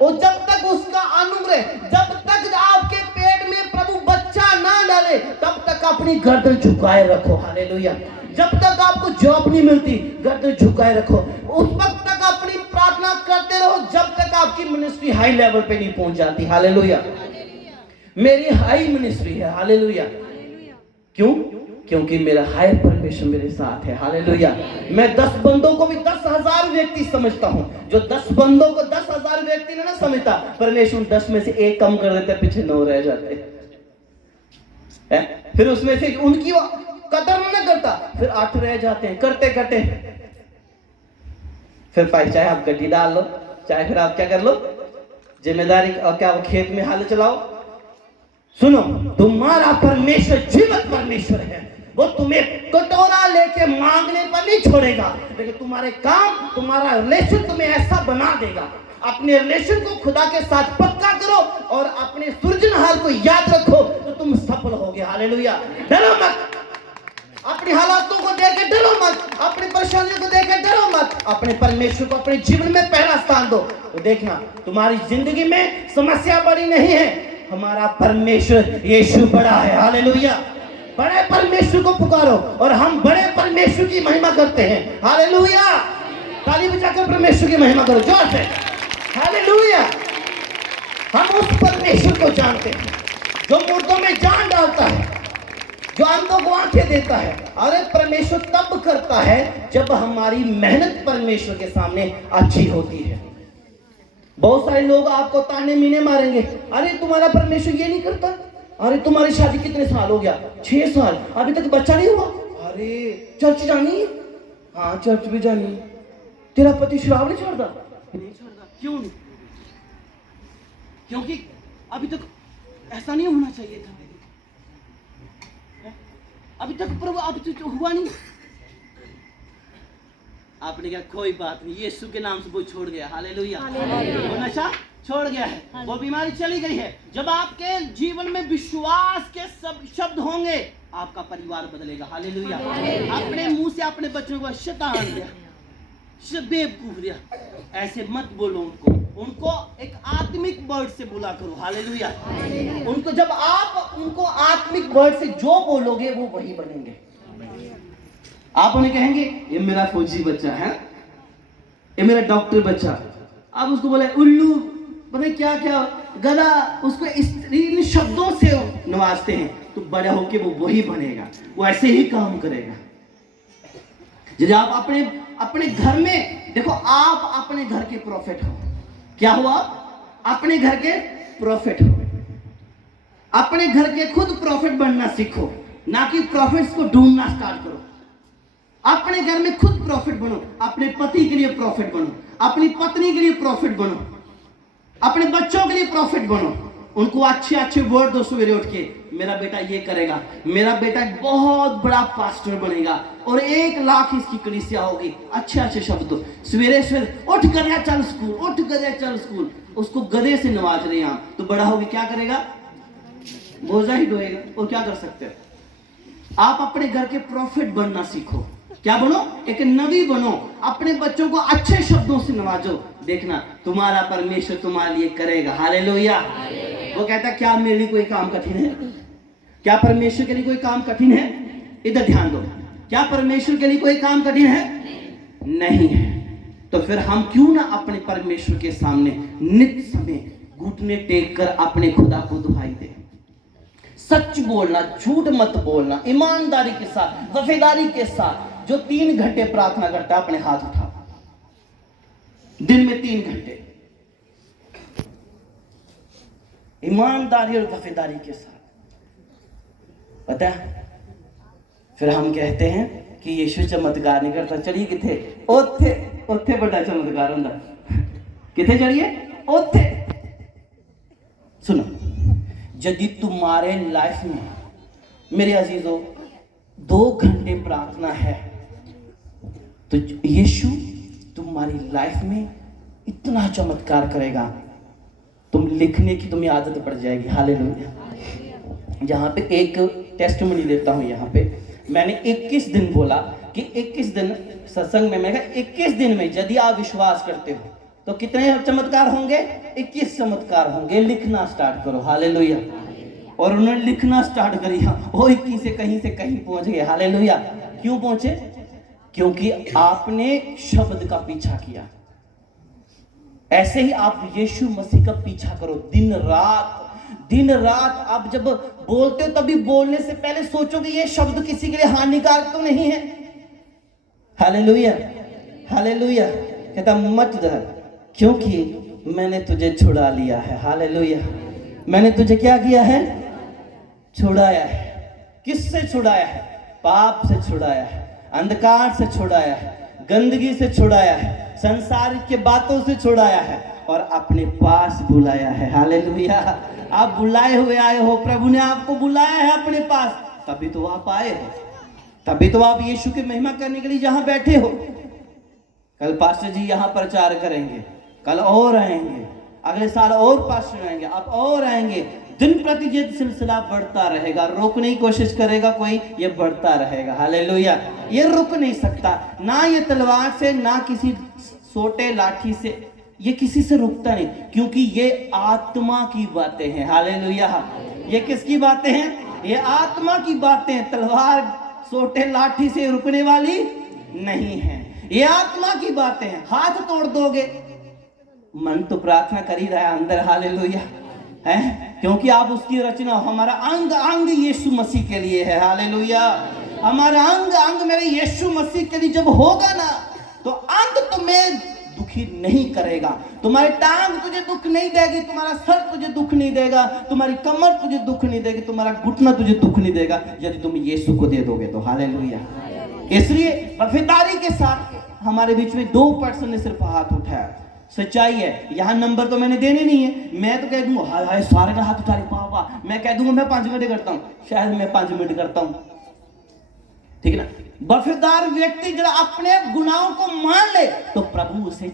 और जब तक उसका अनुग्रह, जब तक आपके पेट में प्रभु बच्चा ना डाले तब तक अपनी गर्दन झुकाए रखो। हालेलुया। जब तक आपको जॉब नहीं मिलती गर्दन झुकाए रखो, उस वक्त तक अपनी प्रार्थना करते रहो जब तक आपकी मिनिस्ट्री हाई लेवल पे नहीं पहुंच जाती। हालेलुया। मेरी हाई मिनिस्ट्री है। हालेलुया। क्यों? क्योंकि मेरा हायर परमेश्वर मेरे साथ है। हालेलुया। मैं 10 बंदों को भी 10,000 व्यक्ति समझता हूं। जो 10 बंदों को 10,000 व्यक्ति ने ना समझता, परमेश्वर 10 में से एक कम कर देते, पीछे 9 रह जाते हैं। फिर उसमें से उनकी कदर न करता, फिर 8 रह जाते हैं, करते करते फिर चाहे आप गड्डी डाल लो, चाहे फिर आप क्या कर लो, जिम्मेदारी और क्या खेत में हाल चलाओ। सुनो, तुम्हारा परमेश्वर जीवित परमेश्वर है। वो तुम्हें कटोरा लेके मांगने पर नहीं छोड़ेगा, लेकिन तुम्हारे काम, तुम्हारा रिलेशन तुम्हें ऐसा बना देगा। अपने रिलेशन को खुदा के साथ पक्का करो और अपने सृजनहार को याद रखो, तो तुम सफल होगे। हालेलुया। डरो मत, अपनी हालातों को देख के डरो मत, अपनी परेशानियों को देख के डरो मत, अपने परमेश्वर को अपने जीवन में पहला स्थान दो। तो देखना, तुम्हारी जिंदगी में समस्या बड़ी नहीं है, हमारा परमेश्वर यीशु बड़ा है। हालेलुया। बड़े परमेश्वर को पुकारो और हम बड़े परमेश्वर की महिमा करते हैं। हालेलुया। ताली बजाकर परमेश्वर की महिमा करो जोर से। हालेलुया। हम उस परमेश्वर को जानते हैं जो मुर्दों में जान डालता है, जो अंधों को आंखें देता है। अरे परमेश्वर तब करता है जब हमारी मेहनत परमेश्वर के सामने अच्छी होती है। बहुत सारे लोग आपको ताने मीने मारेंगे, अरे तुम्हारा परमेश्वर ये नहीं करता, अरे तुम्हारी शादी कितने साल हो गया, 6 साल, अभी तक बच्चा नहीं हुआ। अरे चर्च जानी है? हाँ चर्च भी जानी है। तेरा पति शराब नहीं छोड़ता? नहीं छोड़ता। क्यों नहीं? क्योंकि अभी तक ऐसा नहीं होना चाहिए था, अभी तक प्रभु अभी तो हुआ नहीं। आपने कहा कोई बात नहीं, यीशु के नाम से वो छोड़ गया। हालेलुया। वो नशा छोड़ गया है, वो बीमारी चली गई है। जब आपके जीवन में विश्वास के सब शब्द होंगे, आपका परिवार बदलेगा। हालेलुया। अपने मुंह से अपने बच्चों को शैतान दिया, बेवकूफ दिया, ऐसे मत बोलो उनको एक आत्मिक वर्ड से बुला करो। हालेलुया। उनको जब आप उनको आत्मिक वर्ड से जो बोलोगे वो वही बनेंगे। आप उन्हें कहेंगे ये मेरा फौजी बच्चा है, ये मेरा डॉक्टर बच्चा, आप उसको बोले उल्लू, पता क्या क्या गला, उसको इन शब्दों से नवाजते हैं, तो बड़ा होके वो वही बनेगा, वो ऐसे ही काम करेगा। जब आप अपने घर में देखो, आप अपने घर के प्रॉफिट हो। क्या हो? आप अपने घर के प्रॉफिट हो। अपने घर के खुद प्रॉफिट बनना सीखो, ना कि प्रॉफिट्स को ढूंढना स्टार्ट करो। अपने घर में खुद प्रॉफिट बनो, अपने पति के लिए प्रॉफिट बनो, अपनी पत्नी के लिए प्रॉफिट बनो, अपने बच्चों के लिए प्रॉफिट बनो। उनको अच्छे अच्छे वर्ड दो सवेरे उठ के, मेरा बेटा ये करेगा, मेरा बेटा बहुत बड़ा पास्टर बनेगा और 1 लाख इसकी कलीसिया होगी। अच्छे अच्छे शब्द दो। सवेरे सवेरे उठ गया चल स्कूल, उठ गया चल स्कूल। उसको गधे से नवाज रहे हैं आप, तो बड़ा होगी क्या करेगा? बोझा ही ढोएगा। और क्या कर सकते हो? आप अपने घर के प्रॉफिट बनना सीखो। क्या बनो? एक नबी बनो। अपने बच्चों को अच्छे शब्दों से नवाजो। देखना, तुम्हारा परमेश्वर तुम्हारे लिए करेगा। हालेलुया। वो कहता क्या मेरे लिए कोई काम कठिन है? क्या परमेश्वर के लिए कोई काम कठिन है? इधर ध्यान दो। क्या परमेश्वर के लिए कोई काम कठिन है? नहीं है। तो फिर हम क्यों ना अपने परमेश्वर के सामने नित्य समय घुटने टेक कर अपने खुदा को दुहाई दे। सच बोलना, झूठ मत बोलना, ईमानदारी के साथ, वफादारी के साथ। जो 3 घंटे प्रार्थना करता है, अपने हाथ उठा, दिन में 3 घंटे ईमानदारी और वफादारी के साथ। पता है, फिर हम कहते हैं कि यीशु चमत्कार नहीं करता। चलिए किथे ओथे बड़ा चमत्कार होता, किथे चलिए ओथे। सुनो, यदि तुम्हारे लाइफ में मेरे अजीजों 2 घंटे प्रार्थना है, तो यीशु तुम्हारी लाइफ में इतना चमत्कार करेगा, तुम लिखने की तुम्हें आदत पड़ जाएगी। हालेलुया। यहाँ पे एक टेस्टिमनी देता हूँ। यहाँ पे मैंने 21 दिन बोला कि 21 दिन सत्संग में, मैंने कहा 21 दिन में यदि आप विश्वास करते हो तो कितने चमत्कार होंगे? 21 चमत्कार होंगे। लिखना स्टार्ट करो। हालेलुया। और उन्होंने लिखना स्टार्ट किया, वो 21 से कहीं पहुंच गए। हालेलुया। क्यों पहुंचे? क्योंकि आपने शब्द का पीछा किया। ऐसे ही आप यीशु मसीह का पीछा करो, दिन दिन रात आप जब बोलते हो तभी बोलने से पहले सोचो कि ये शब्द किसी के लिए हानिकारक तो नहीं है। Hallelujah, hallelujah. कहता मत डर, क्योंकि मैंने तुझे छुड़ा लिया है। हालेलुया। मैंने तुझे क्या किया है? छुड़ाया है। किससे छुड़ाया है? पाप से छुड़ाया है, अंधकार से छुड़ाया है, गंदगी से छुड़ाया है, संसारिक के बातों से छुड़ाया है और अपने पास बुलाया है। हालेलुया। आप बुलाए हुए आए हो, प्रभु ने आपको बुलाया है अपने पास, तभी तो आप आए हो, तभी तो आप यीशु की महिमा करने के लिए जहां बैठे हो। कल पास्टर जी यहाँ प्रचार करेंगे, कल और आएंगे, अगले साल और पास्टर आएंगे, अब और आएंगे। दिन प्रति ये सिलसिला बढ़ता रहेगा, रोकने की कोशिश करेगा कोई, ये बढ़ता रहेगा। हालेलुया। ये रुक नहीं सकता, ना ये तलवार से, ना किसी सोटे लाठी से, ये किसी से रुकता नहीं, क्योंकि ये आत्मा की बातें हैं। हालेलुया। ये किसकी बातें हैं? ये आत्मा की बातें हैं। तलवार सोटे लाठी से रुकने वाली नहीं है, ये आत्मा की बातें हैं। हाथ तोड़ दोगे, मन तो प्रार्थना कर ही रहा है अंदर। हालेलुया है, क्योंकि आप उसकी रचना हो। हमारा अंग अंग यीशु मसीह के लिए है। हालेलुया। हमारा अंग अंग मेरे यीशु मसीह के लिए जब होगा ना, तो अंग तुम्हें दुखी नहीं करेगा। तुम्हारी टांग तुझे दुख नहीं देगी, तुम्हारा सर तुझे दुख नहीं देगा, तुम्हारी कमर तुझे दुख नहीं देगी, तुम्हारा घुटना तुझे दुख नहीं देगा, यदि तुम यीशु को दे दोगे तो। हालेलुया। इसलिए वफादारी के साथ हमारे बीच में 2 पर्सन ने सिर्फ हाथ उठाया। सच्चाई है, यहाँ नंबर तो मैंने देने नहीं है। मैं तो कह दूंगा हाय हाय सारे का हाथ उठा रहे, वाह। मैं कह दूंगा मैं 5 मिनट करता हूँ, शायद मैं 5 मिनट करता हूँ, ठीक है ना। वफादार व्यक्ति जब अपने गुनाहों को मान ले तो प्रभु उसे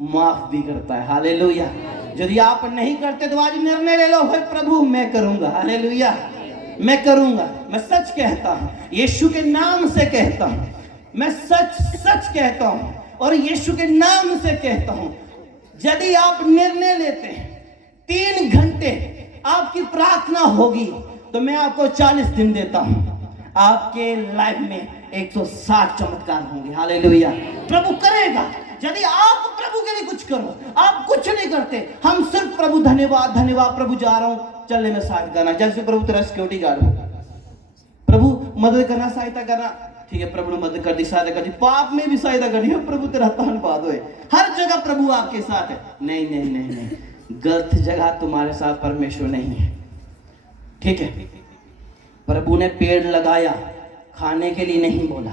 माफ भी करता है। हालेलुया। यदि आप नहीं करते तो आज निर्णय ले लो, हे प्रभु मैं करूंगा। हालेलुया। मैं करूंगा। मैं सच कहता हूं, यीशु के नाम से कहता हूं, मैं सच सच कहता हूं और यीशु के नाम से कहता हूं। यदि आप निर्णय लेते हैं 3 घंटे आपकी प्रार्थना होगी, तो मैं आपको 40 दिन देता हूं, आपके लाइफ में 160 चमत्कार होंगे। हालेलुया। प्रभु करेगा यदि आप प्रभु के लिए कुछ करो। आप कुछ नहीं करते, हम सिर्फ प्रभु धन्यवाद धन्यवाद, प्रभु जा रहा हूं, चलने में सहायता करना। जैसे प्रभु तेरा सिक्योरिटी गार्ड हो, प्रभु मदद करना, सहायता करना, ठीक है प्रभु ने मदद कर दी, सहायता कर दी, पाप में भी सहायता करनी है, प्रभु तेरा धन्यवाद होए, हर जगह प्रभु आपके साथ है। नहीं नहीं नहीं नहीं, गलत जगह तुम्हारे साथ परमेश्वर नहीं है। ठीक है, प्रभु ने पेड़ लगाया, खाने के लिए नहीं बोला।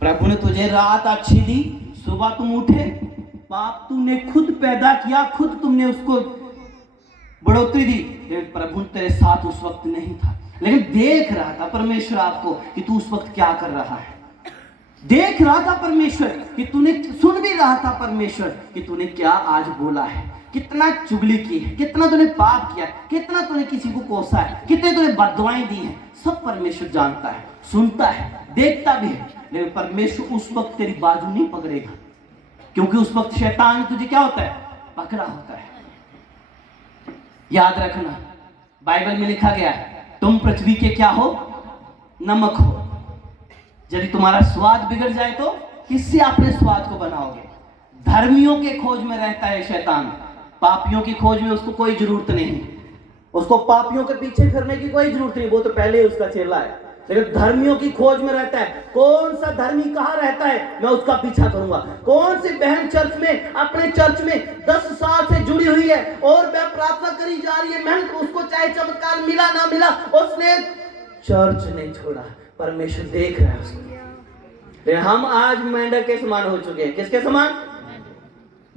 प्रभु ने तुझे रात अच्छी दी, सुबह तुम उठे, पाप तूने खुद पैदा किया, खुद तुमने उसको बढ़ोतरी दी, प्रभु तेरे साथ उस वक्त नहीं था, लेकिन देख रहा था परमेश्वर आपको कि तू उस वक्त क्या कर रहा है। देख रहा था परमेश्वर कि तूने, सुन भी रहा था परमेश्वर कि तूने क्या आज बोला है, कितना चुगली की है, कितना तूने पाप किया, कितना तूने किसी को कोसा है, कितने तूने बददुआएं दी है। सब परमेश्वर जानता है, सुनता है, देखता भी है, लेकिन परमेश्वर उस वक्त तेरी बाजू नहीं पकड़ेगा, क्योंकि उस वक्त शैतान तुझे क्या होता है, पकड़ा होता है। याद रखना, बाइबल में लिखा गया है तुम पृथ्वी के क्या हो, नमक हो। यदि तुम्हारा स्वाद बिगड़ जाए तो किससे अपने स्वाद को बनाओगे। धर्मियों के खोज में रहता है शैतान, पापियों की खोज में उसको कोई जरूरत नहीं, उसको पापियों के पीछे फिरने की कोई जरूरत नहीं, वो तो पहले ही उसका चेला है। लेकिन धर्मियों की खोज में रहता है, कौन सा धर्मी कहाँ रहता है, मैं उसका पीछा करूंगा। कौन सी बहन चर्च में, अपने चर्च में 10 साल से जुड़ी हुई है और वह प्रार्थना करी जा रही है, मेहनत, उसको चाहे चमत्कार मिला ना मिला, उसने चर्च नहीं छोड़ा। परमेश्वर देख रहा है उसको। हम आज मेंढक के समान हो चुके हैं। किसके समान?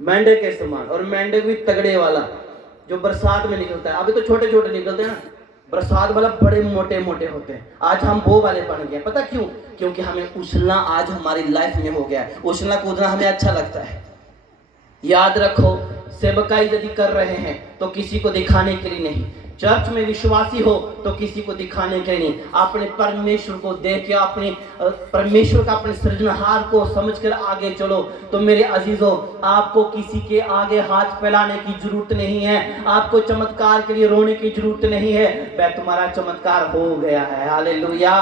मेंढक के समान। और मेंढक भी तगड़े वाला जो बरसात में निकलता है। अभी तो छोटे छोटे निकलते हैं ना, बरसात वाला बड़े मोटे मोटे होते हैं। आज हम वो वाले बन गए। पता क्यों? क्योंकि हमें उछलना आज हमारी लाइफ में हो गया है। उछलना कूदना हमें अच्छा लगता है। याद रखो, सेवकाई यदि कर रहे हैं तो किसी को दिखाने के लिए नहीं, चर्च में विश्वासी हो तो किसी को दिखाने के लिए नहीं, अपने परमेश्वर को देख के, अपने परमेश्वर का, अपने सृजनहार को समझकर आगे चलो। तो मेरे अजीजों, आपको किसी के आगे हाथ फैलाने की जरूरत नहीं है, आपको चमत्कार के लिए रोने की जरूरत नहीं है, वह तुम्हारा चमत्कार हो गया है। हालेलुया।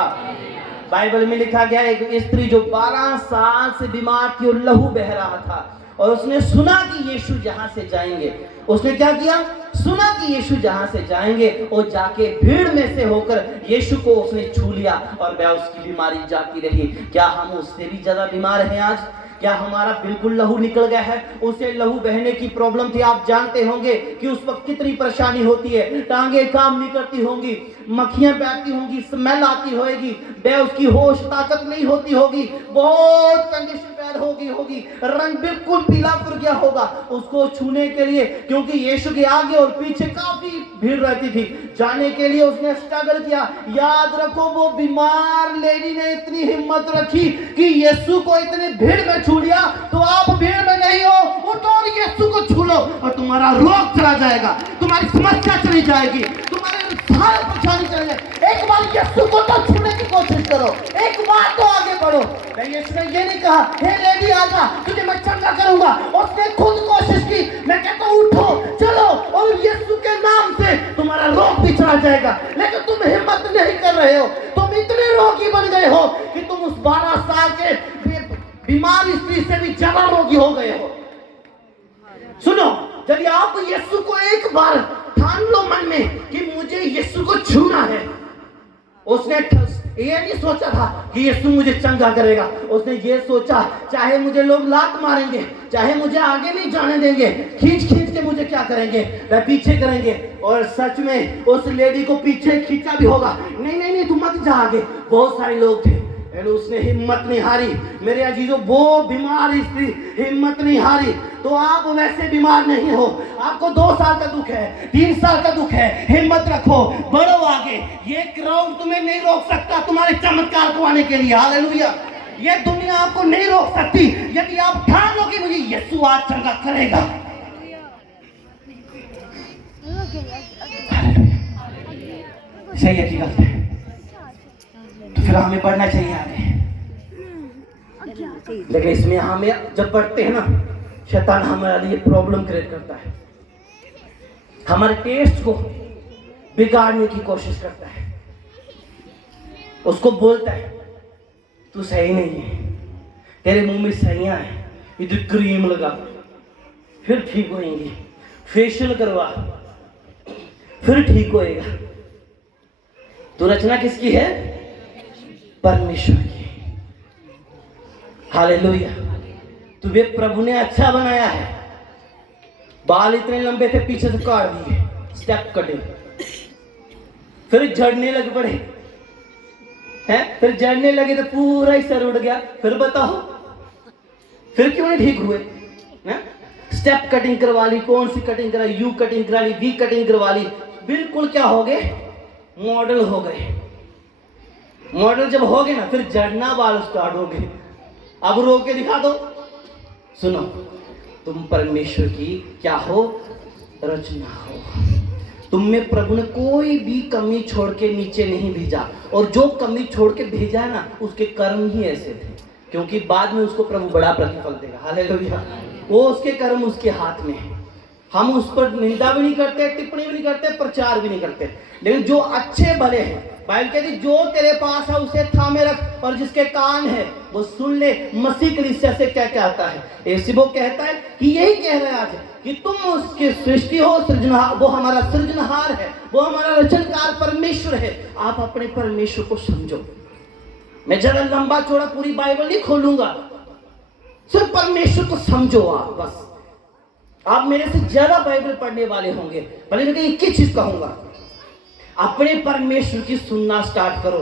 बाइबल में लिखा गया एक स्त्री जो 12 साल से बीमार थी और लहू बह रहा था, और उसने सुना कि यीशु जहां से जाएंगे। उसने क्या किया? सुना कि यीशु जहां से जाएंगे, और जाके भीड़ में से होकर यीशु को उसने छू लिया और वह उसकी बीमारी जाती रही। क्या हम उससे भी ज्यादा बीमार हैं आज? क्या हमारा बिल्कुल लहू निकल गया है? उसे लहू बहने की प्रॉब्लम थी। आप जानते होंगे कि उस वक्त कितनी परेशानी होती है। टांगे काम नहीं करती होंगी, मक्खियां बैठती होंगी, स्मेल आती होगी, वह उसकी होश ताकत नहीं होती होगी, बहुत कंडीशन पैदा होगी, रंग बिल्कुल पीला पड़ गया होगा उसको छूने के लिए, क्योंकि यीशु के आगे और पीछे काफी भीड़ रहती थी। जाने के लिए उसने स्ट्रगल किया। याद रखो, वो बीमार लेडी ने इतनी हिम्मत रखी कि यीशु को इतने भीड़ में छू लिया। तो आप भीड़ में नहीं हो, उठो और यीशु को छू लो और तुम्हारा रोग चला जाएगा, तुम्हारी समस्या चली जाएगी, तुम्हारे सारे परेशानी चले जाए। एक बार यीशु को तो छूने की कोशिश करो, एक बार तो आगे बढ़ो। यीशु ने ये नहीं कहा हे लेडी आजा तुझे मैं चंगा करूंगा, उसने खुद कोशिश की। मैं कहता हूं उठो चलो, और यीशु के नाम से तुम्हारा रोग भी चला जाएगा। लेकिन तुम हिम्मत नहीं कर रहे हो, तुम इतने रोगी बन गए हो कि तुम उस 12 साल के बीमार स्त्री से भी ज्यादा रोगी हो गए हो। सुनो, यदि आप यीशु को एक बार ठान लो मन में कि मुझे यीशु को छूना है। उसने ये नहीं सोचा था कि यीशु मुझे चंगा करेगा, उसने ये सोचा चाहे मुझे लोग लात मारेंगे, चाहे मुझे आगे नहीं जाने देंगे, खींच के मुझे क्या करेंगे, वह पीछे करेंगे। और सच में उस लेडी को पीछे खींचा भी होगा। नहीं तुम मत जा आगे, बहुत सारे लोग थे। उसने हिम्मत नहीं हारी। मेरे अजीजों, वो बीमार स्त्री हिम्मत नहीं हारी। तो आप वैसे बीमार नहीं हो, आपको 2 साल का दुख है, 3 साल का दुख है, हिम्मत रखो, बढ़ो आगे। ये क्राउड तुम्हें नहीं रोक सकता तुम्हारे चमत्कार को आने के लिए। हालेलुया। ये दुनिया आपको नहीं रोक सकती यदि आप ठान लो कि मुझे यीशु आज चंगा करेगा। सही है, ठीक है। तो फिर हमें पढ़ना चाहिए आगे। लेकिन इसमें हमें जब पढ़ते हैं ना, शैतान हमारे लिए प्रॉब्लम क्रिएट करता है, हमारे टेस्ट को बिगाड़ने की कोशिश करता है। उसको बोलता है तू सही नहीं है, तेरे मुंह में सहियां है, इधर क्रीम लगा फिर ठीक होएंगी, फेशियल करवा फिर ठीक होएगा। तो रचना किसकी है? परमेश्वर की। हालेलुया। तुझे प्रभु ने अच्छा बनाया है। बाल इतने लंबे थे, पीछे से काट दिए, स्टेप कटिंग, फिर झड़ने लग पड़े हैं, फिर झड़ने लगे तो पूरा ही सर उड़ गया। फिर बताओ फिर क्यों नहीं ठीक हुए? स्टेप कटिंग करवा ली, कौन सी कटिंग करा, यू कटिंग करा ली, वी कटिंग करवा ली, बिल्कुल क्या हो गए? मॉडल हो गए। मॉडल जब हो गए ना, फिर झड़ना बाल स्टार्ट हो गए। अब रो के दिखा दो। सुनो, तुम परमेश्वर की क्या हो? रचना हो। तुम में प्रभु ने कोई भी कमी छोड़ के नीचे नहीं भेजा, और जो कमी छोड़ के भेजा है ना, उसके कर्म ही ऐसे थे, क्योंकि बाद में उसको प्रभु बड़ा प्रतिफल देगा। हालेलुया। वो उसके कर्म उसके हाथ में है। हम उस पर निंदा भी नहीं करते, टिप्पणी भी नहीं करते, प्रचार भी नहीं करते। लेकिन जो अच्छे भले हैं, बाइबल कहती जो तेरे पास है उसे थामे रख, और जिसके कान है वो सुन ले। मसीह कलीसिया से क्या कहता है? वो कहता है कि यही कह रहा है आज कि तुम उसके सृष्टि हो, सृजनहार। वो हमारा सृजनहार है, वो हमारा रचनकार परमेश्वर है। आप अपने परमेश्वर को समझो। मैं ज्यादा लंबा चौड़ा पूरी बाइबल नहीं खोलूंगा, सिर्फ परमेश्वर को समझो आप बस। आप मेरे से ज्यादा बाइबल पढ़ने वाले होंगे, भले मैं एक ही चीज कहूंगा, अपने परमेश्वर की सुनना स्टार्ट करो,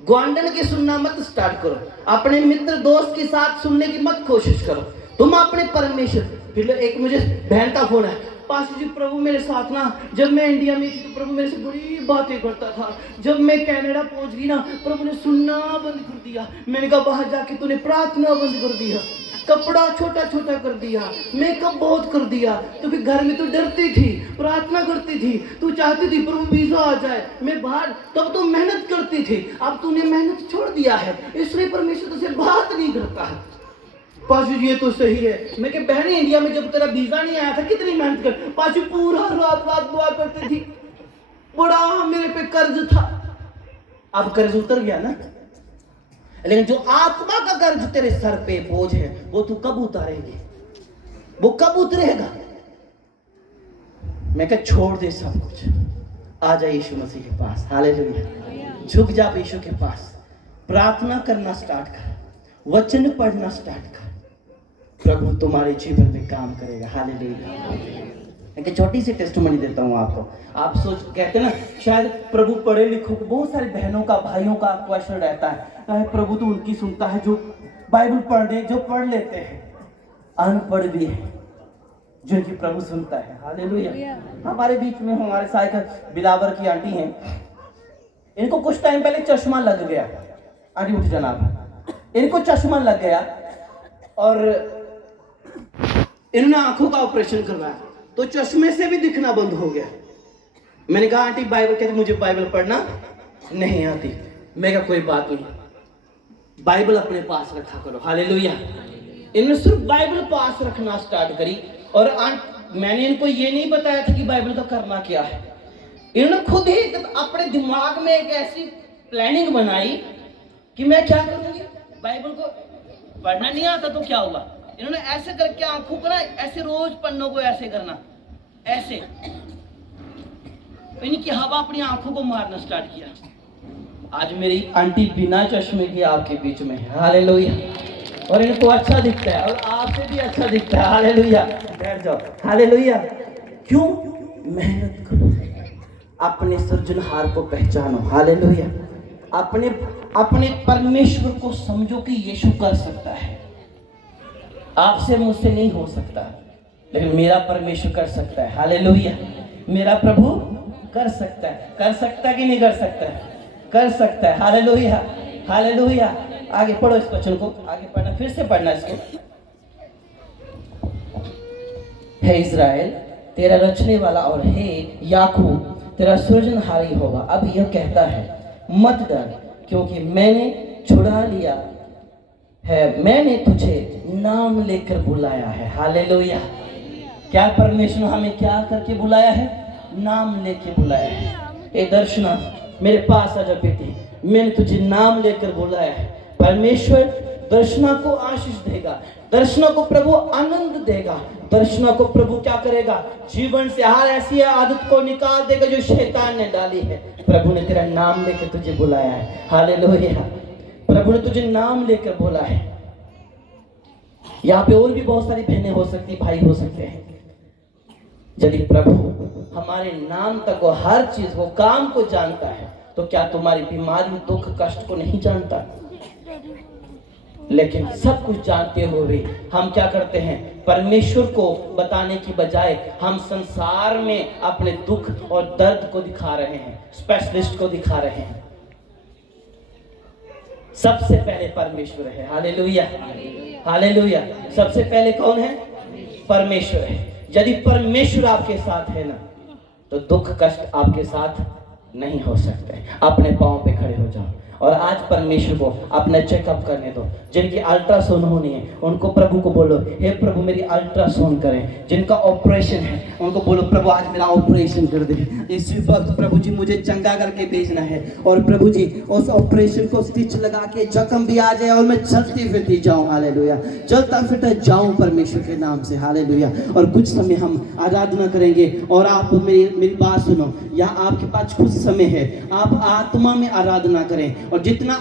ग्वांडन की सुनना मत स्टार्ट करो, अपने मित्र दोस्त के साथ सुनने की मत कोशिश करो। तुम अपने परमेश्वर। फिर एक मुझे बहन का फोन है, पास्टर जी प्रभु मेरे साथ ना, जब मैं इंडिया में थी तो प्रभु मेरे से बड़ी बातें करता था, जब मैं कनाडा पहुंच गई ना प्रभु ने सुनना बंद कर दिया। मैंने कहा बाहर जाके तूने प्रार्थना बंद कर दिया, कपड़ा छोटा छोटा कर दिया, मेकअप बहुत कर दिया, तो फिर घर में तो डरती थी, प्रार्थना करती थी, तू चाहती थी प्रभु वीजा आ जाए, मैं बाहर, तब तो मेहनत करती थी, अब तूने मेहनत छोड़ दिया है, इसलिए परमेश्वर तुझसे बात नहीं करता है। पाशु जी ये तो सही है। मैं कि बहने इंडिया में जब तेरा वीजा नहीं आया था कितनी मेहनत कर, पाशु पूरा रात दुआ करती थी, बड़ा मेरे पे कर्ज था। अब कर्ज उतर गया ना, लेकिन जो आत्मा का कर्ज तेरे सर पे बोझ है वो तू कब उतारेगी? वो कब उतरेगा? मैं कहा छोड़ दे सब कुछ, आ जा यीशु मसीह के पास। हालेलुया। झुक जा यीशु के पास, प्रार्थना करना स्टार्ट कर, वचन पढ़ना स्टार्ट कर, प्रभु तुम्हारे जीवन में काम करेगा। हालेलुया। एक छोटी सी टेस्टमनी देता हूँ आपको। आप सोच कहते हैं ना शायद प्रभु पढ़े लिखो, बहुत सारी बहनों का भाइयों का क्वेश्चन रहता है, प्रभु तो उनकी सुनता है जो बाइबल पढ़ लेते हैं, अनपढ़ भी है जिनकी प्रभु सुनता है। हालेलुया। हमारे बीच में हमारे साथ बिलावर की आंटी हैं, इनको कुछ टाइम पहले चश्मा लग गया। आंटी उठ जनाब, इनको चश्मा लग गया और इन्होंने आंखों का ऑपरेशन करवाया तो चश्मे से भी दिखना बंद हो गया। मैंने कहा आंटी बाइबल, कहती मुझे बाइबल पढ़ना नहीं आती। मैं कहा कोई बात नहीं, बाइबल अपने पास रखा करो। हालेलुया। इन्होंने सिर्फ बाइबल पास रखना स्टार्ट करी और मैंने इनको ये नहीं बताया था कि बाइबल का करना क्या है। इन्होंने खुद ही अपने दिमाग में एक ऐसी प्लानिंग बनाई कि मैं क्या करूंगी, बाइबल को पढ़ना नहीं आता तो क्या होगा। इन्होंने ऐसे करके आंखों को ना ऐसे रोज पन्नों को ऐसे करना, ऐसे इनकी हवा अपनी आंखों को मारना स्टार्ट किया। आज मेरी आंटी बिना चश्मे की आपके बीच में है। हालेलुया। और इनको अच्छा दिखता है और आपसे भी अच्छा दिखता है। हालेलुया। बैठ जाओ। हालेलुया। क्यों? मेहनत करो, अपने सृजनहार को पहचानो। हालेलुया। अपने परमेश्वर को समझो कि यीशु कर सकता है। आपसे मुझसे नहीं हो सकता, लेकिन मेरा परमेश्वर कर सकता है। हालेलुया। मेरा प्रभु कर सकता है। कर सकता है कि नहीं कर सकता है? कर सकता है। हालेलुया। हालेलुया। आगे पढ़ो इस वचन को, आगे पढ़ना, फिर से पढ़ना इसको। हे इज़राइल तेरा रचने वाला और हे याकूब तेरा सृजनहारी होगा। अब यह कहता है मत डर, क्योंकि मैंने छुड़ा लिया है, मैंने तुझे नाम लेकर बुलाया है। हालेलुया। क्या परमेश्वर हमें क्या करके बुलाया है? नाम लेके बुलाया है। ए दर्शना मेरे पास आजा बेटी, मैंने तुझे नाम लेकर बुलाया है। परमेश्वर दर्शना को आशीष देगा, दर्शना को प्रभु आनंद देगा, दर्शना को प्रभु क्या करेगा? जीवन से हर ऐसी आदत को निकाल देगा जो शैतान ने डाली है। प्रभु ने तेरा नाम लेकर तुझे बुलाया है। हालेलुया। प्रभु ने तुझे नाम लेकर बोला है। यहाँ पे और भी बहुत सारी बहनें हो सकती, भाई हो सकते हैं। यदि प्रभु हमारे नाम तक को, हर चीज को, काम को जानता है, तो क्या तुम्हारी बीमारी, दुख, कष्ट को नहीं जानता? लेकिन सब कुछ जानते हुए भी हम क्या करते हैं? परमेश्वर को बताने की बजाय हम संसार में अपने दुख और दर्द को दिखा रहे हैं, स्पेशलिस्ट को दिखा रहे हैं। सबसे पहले परमेश्वर है। हालेलुया। हालेलुया। सबसे पहले कौन है? परमेश्वर है। यदि परमेश्वर आपके साथ है ना, तो दुख कष्ट आपके साथ नहीं हो सकते। अपने पांव पे खड़े हो जाओ और आज परमेश्वर को अपना चेकअप करने दो। जिनकी अल्ट्रासाउंड होनी है उनको प्रभु को बोलो, हे प्रभु मेरी अल्ट्रासाउंड करें। जिनका ऑपरेशन है उनको बोलो, प्रभु आज मेरा ऑपरेशन कर दे। इस वक्त प्रभु जी मुझे चंगा करके भेजना है, और प्रभु जी उस ऑपरेशन को स्टिच लगा के जख्म भी आ जाए और मैं चलती फिरती जाऊँ। हालेलुया। चलता फिरता जाऊँ परमेश्वर के नाम से। हालेलुया। और कुछ समय हम आराधना करेंगे और आप मेरी बात सुनो, यहाँ आपके पास कुछ समय है, आप आत्मा में आराधना करें और जितना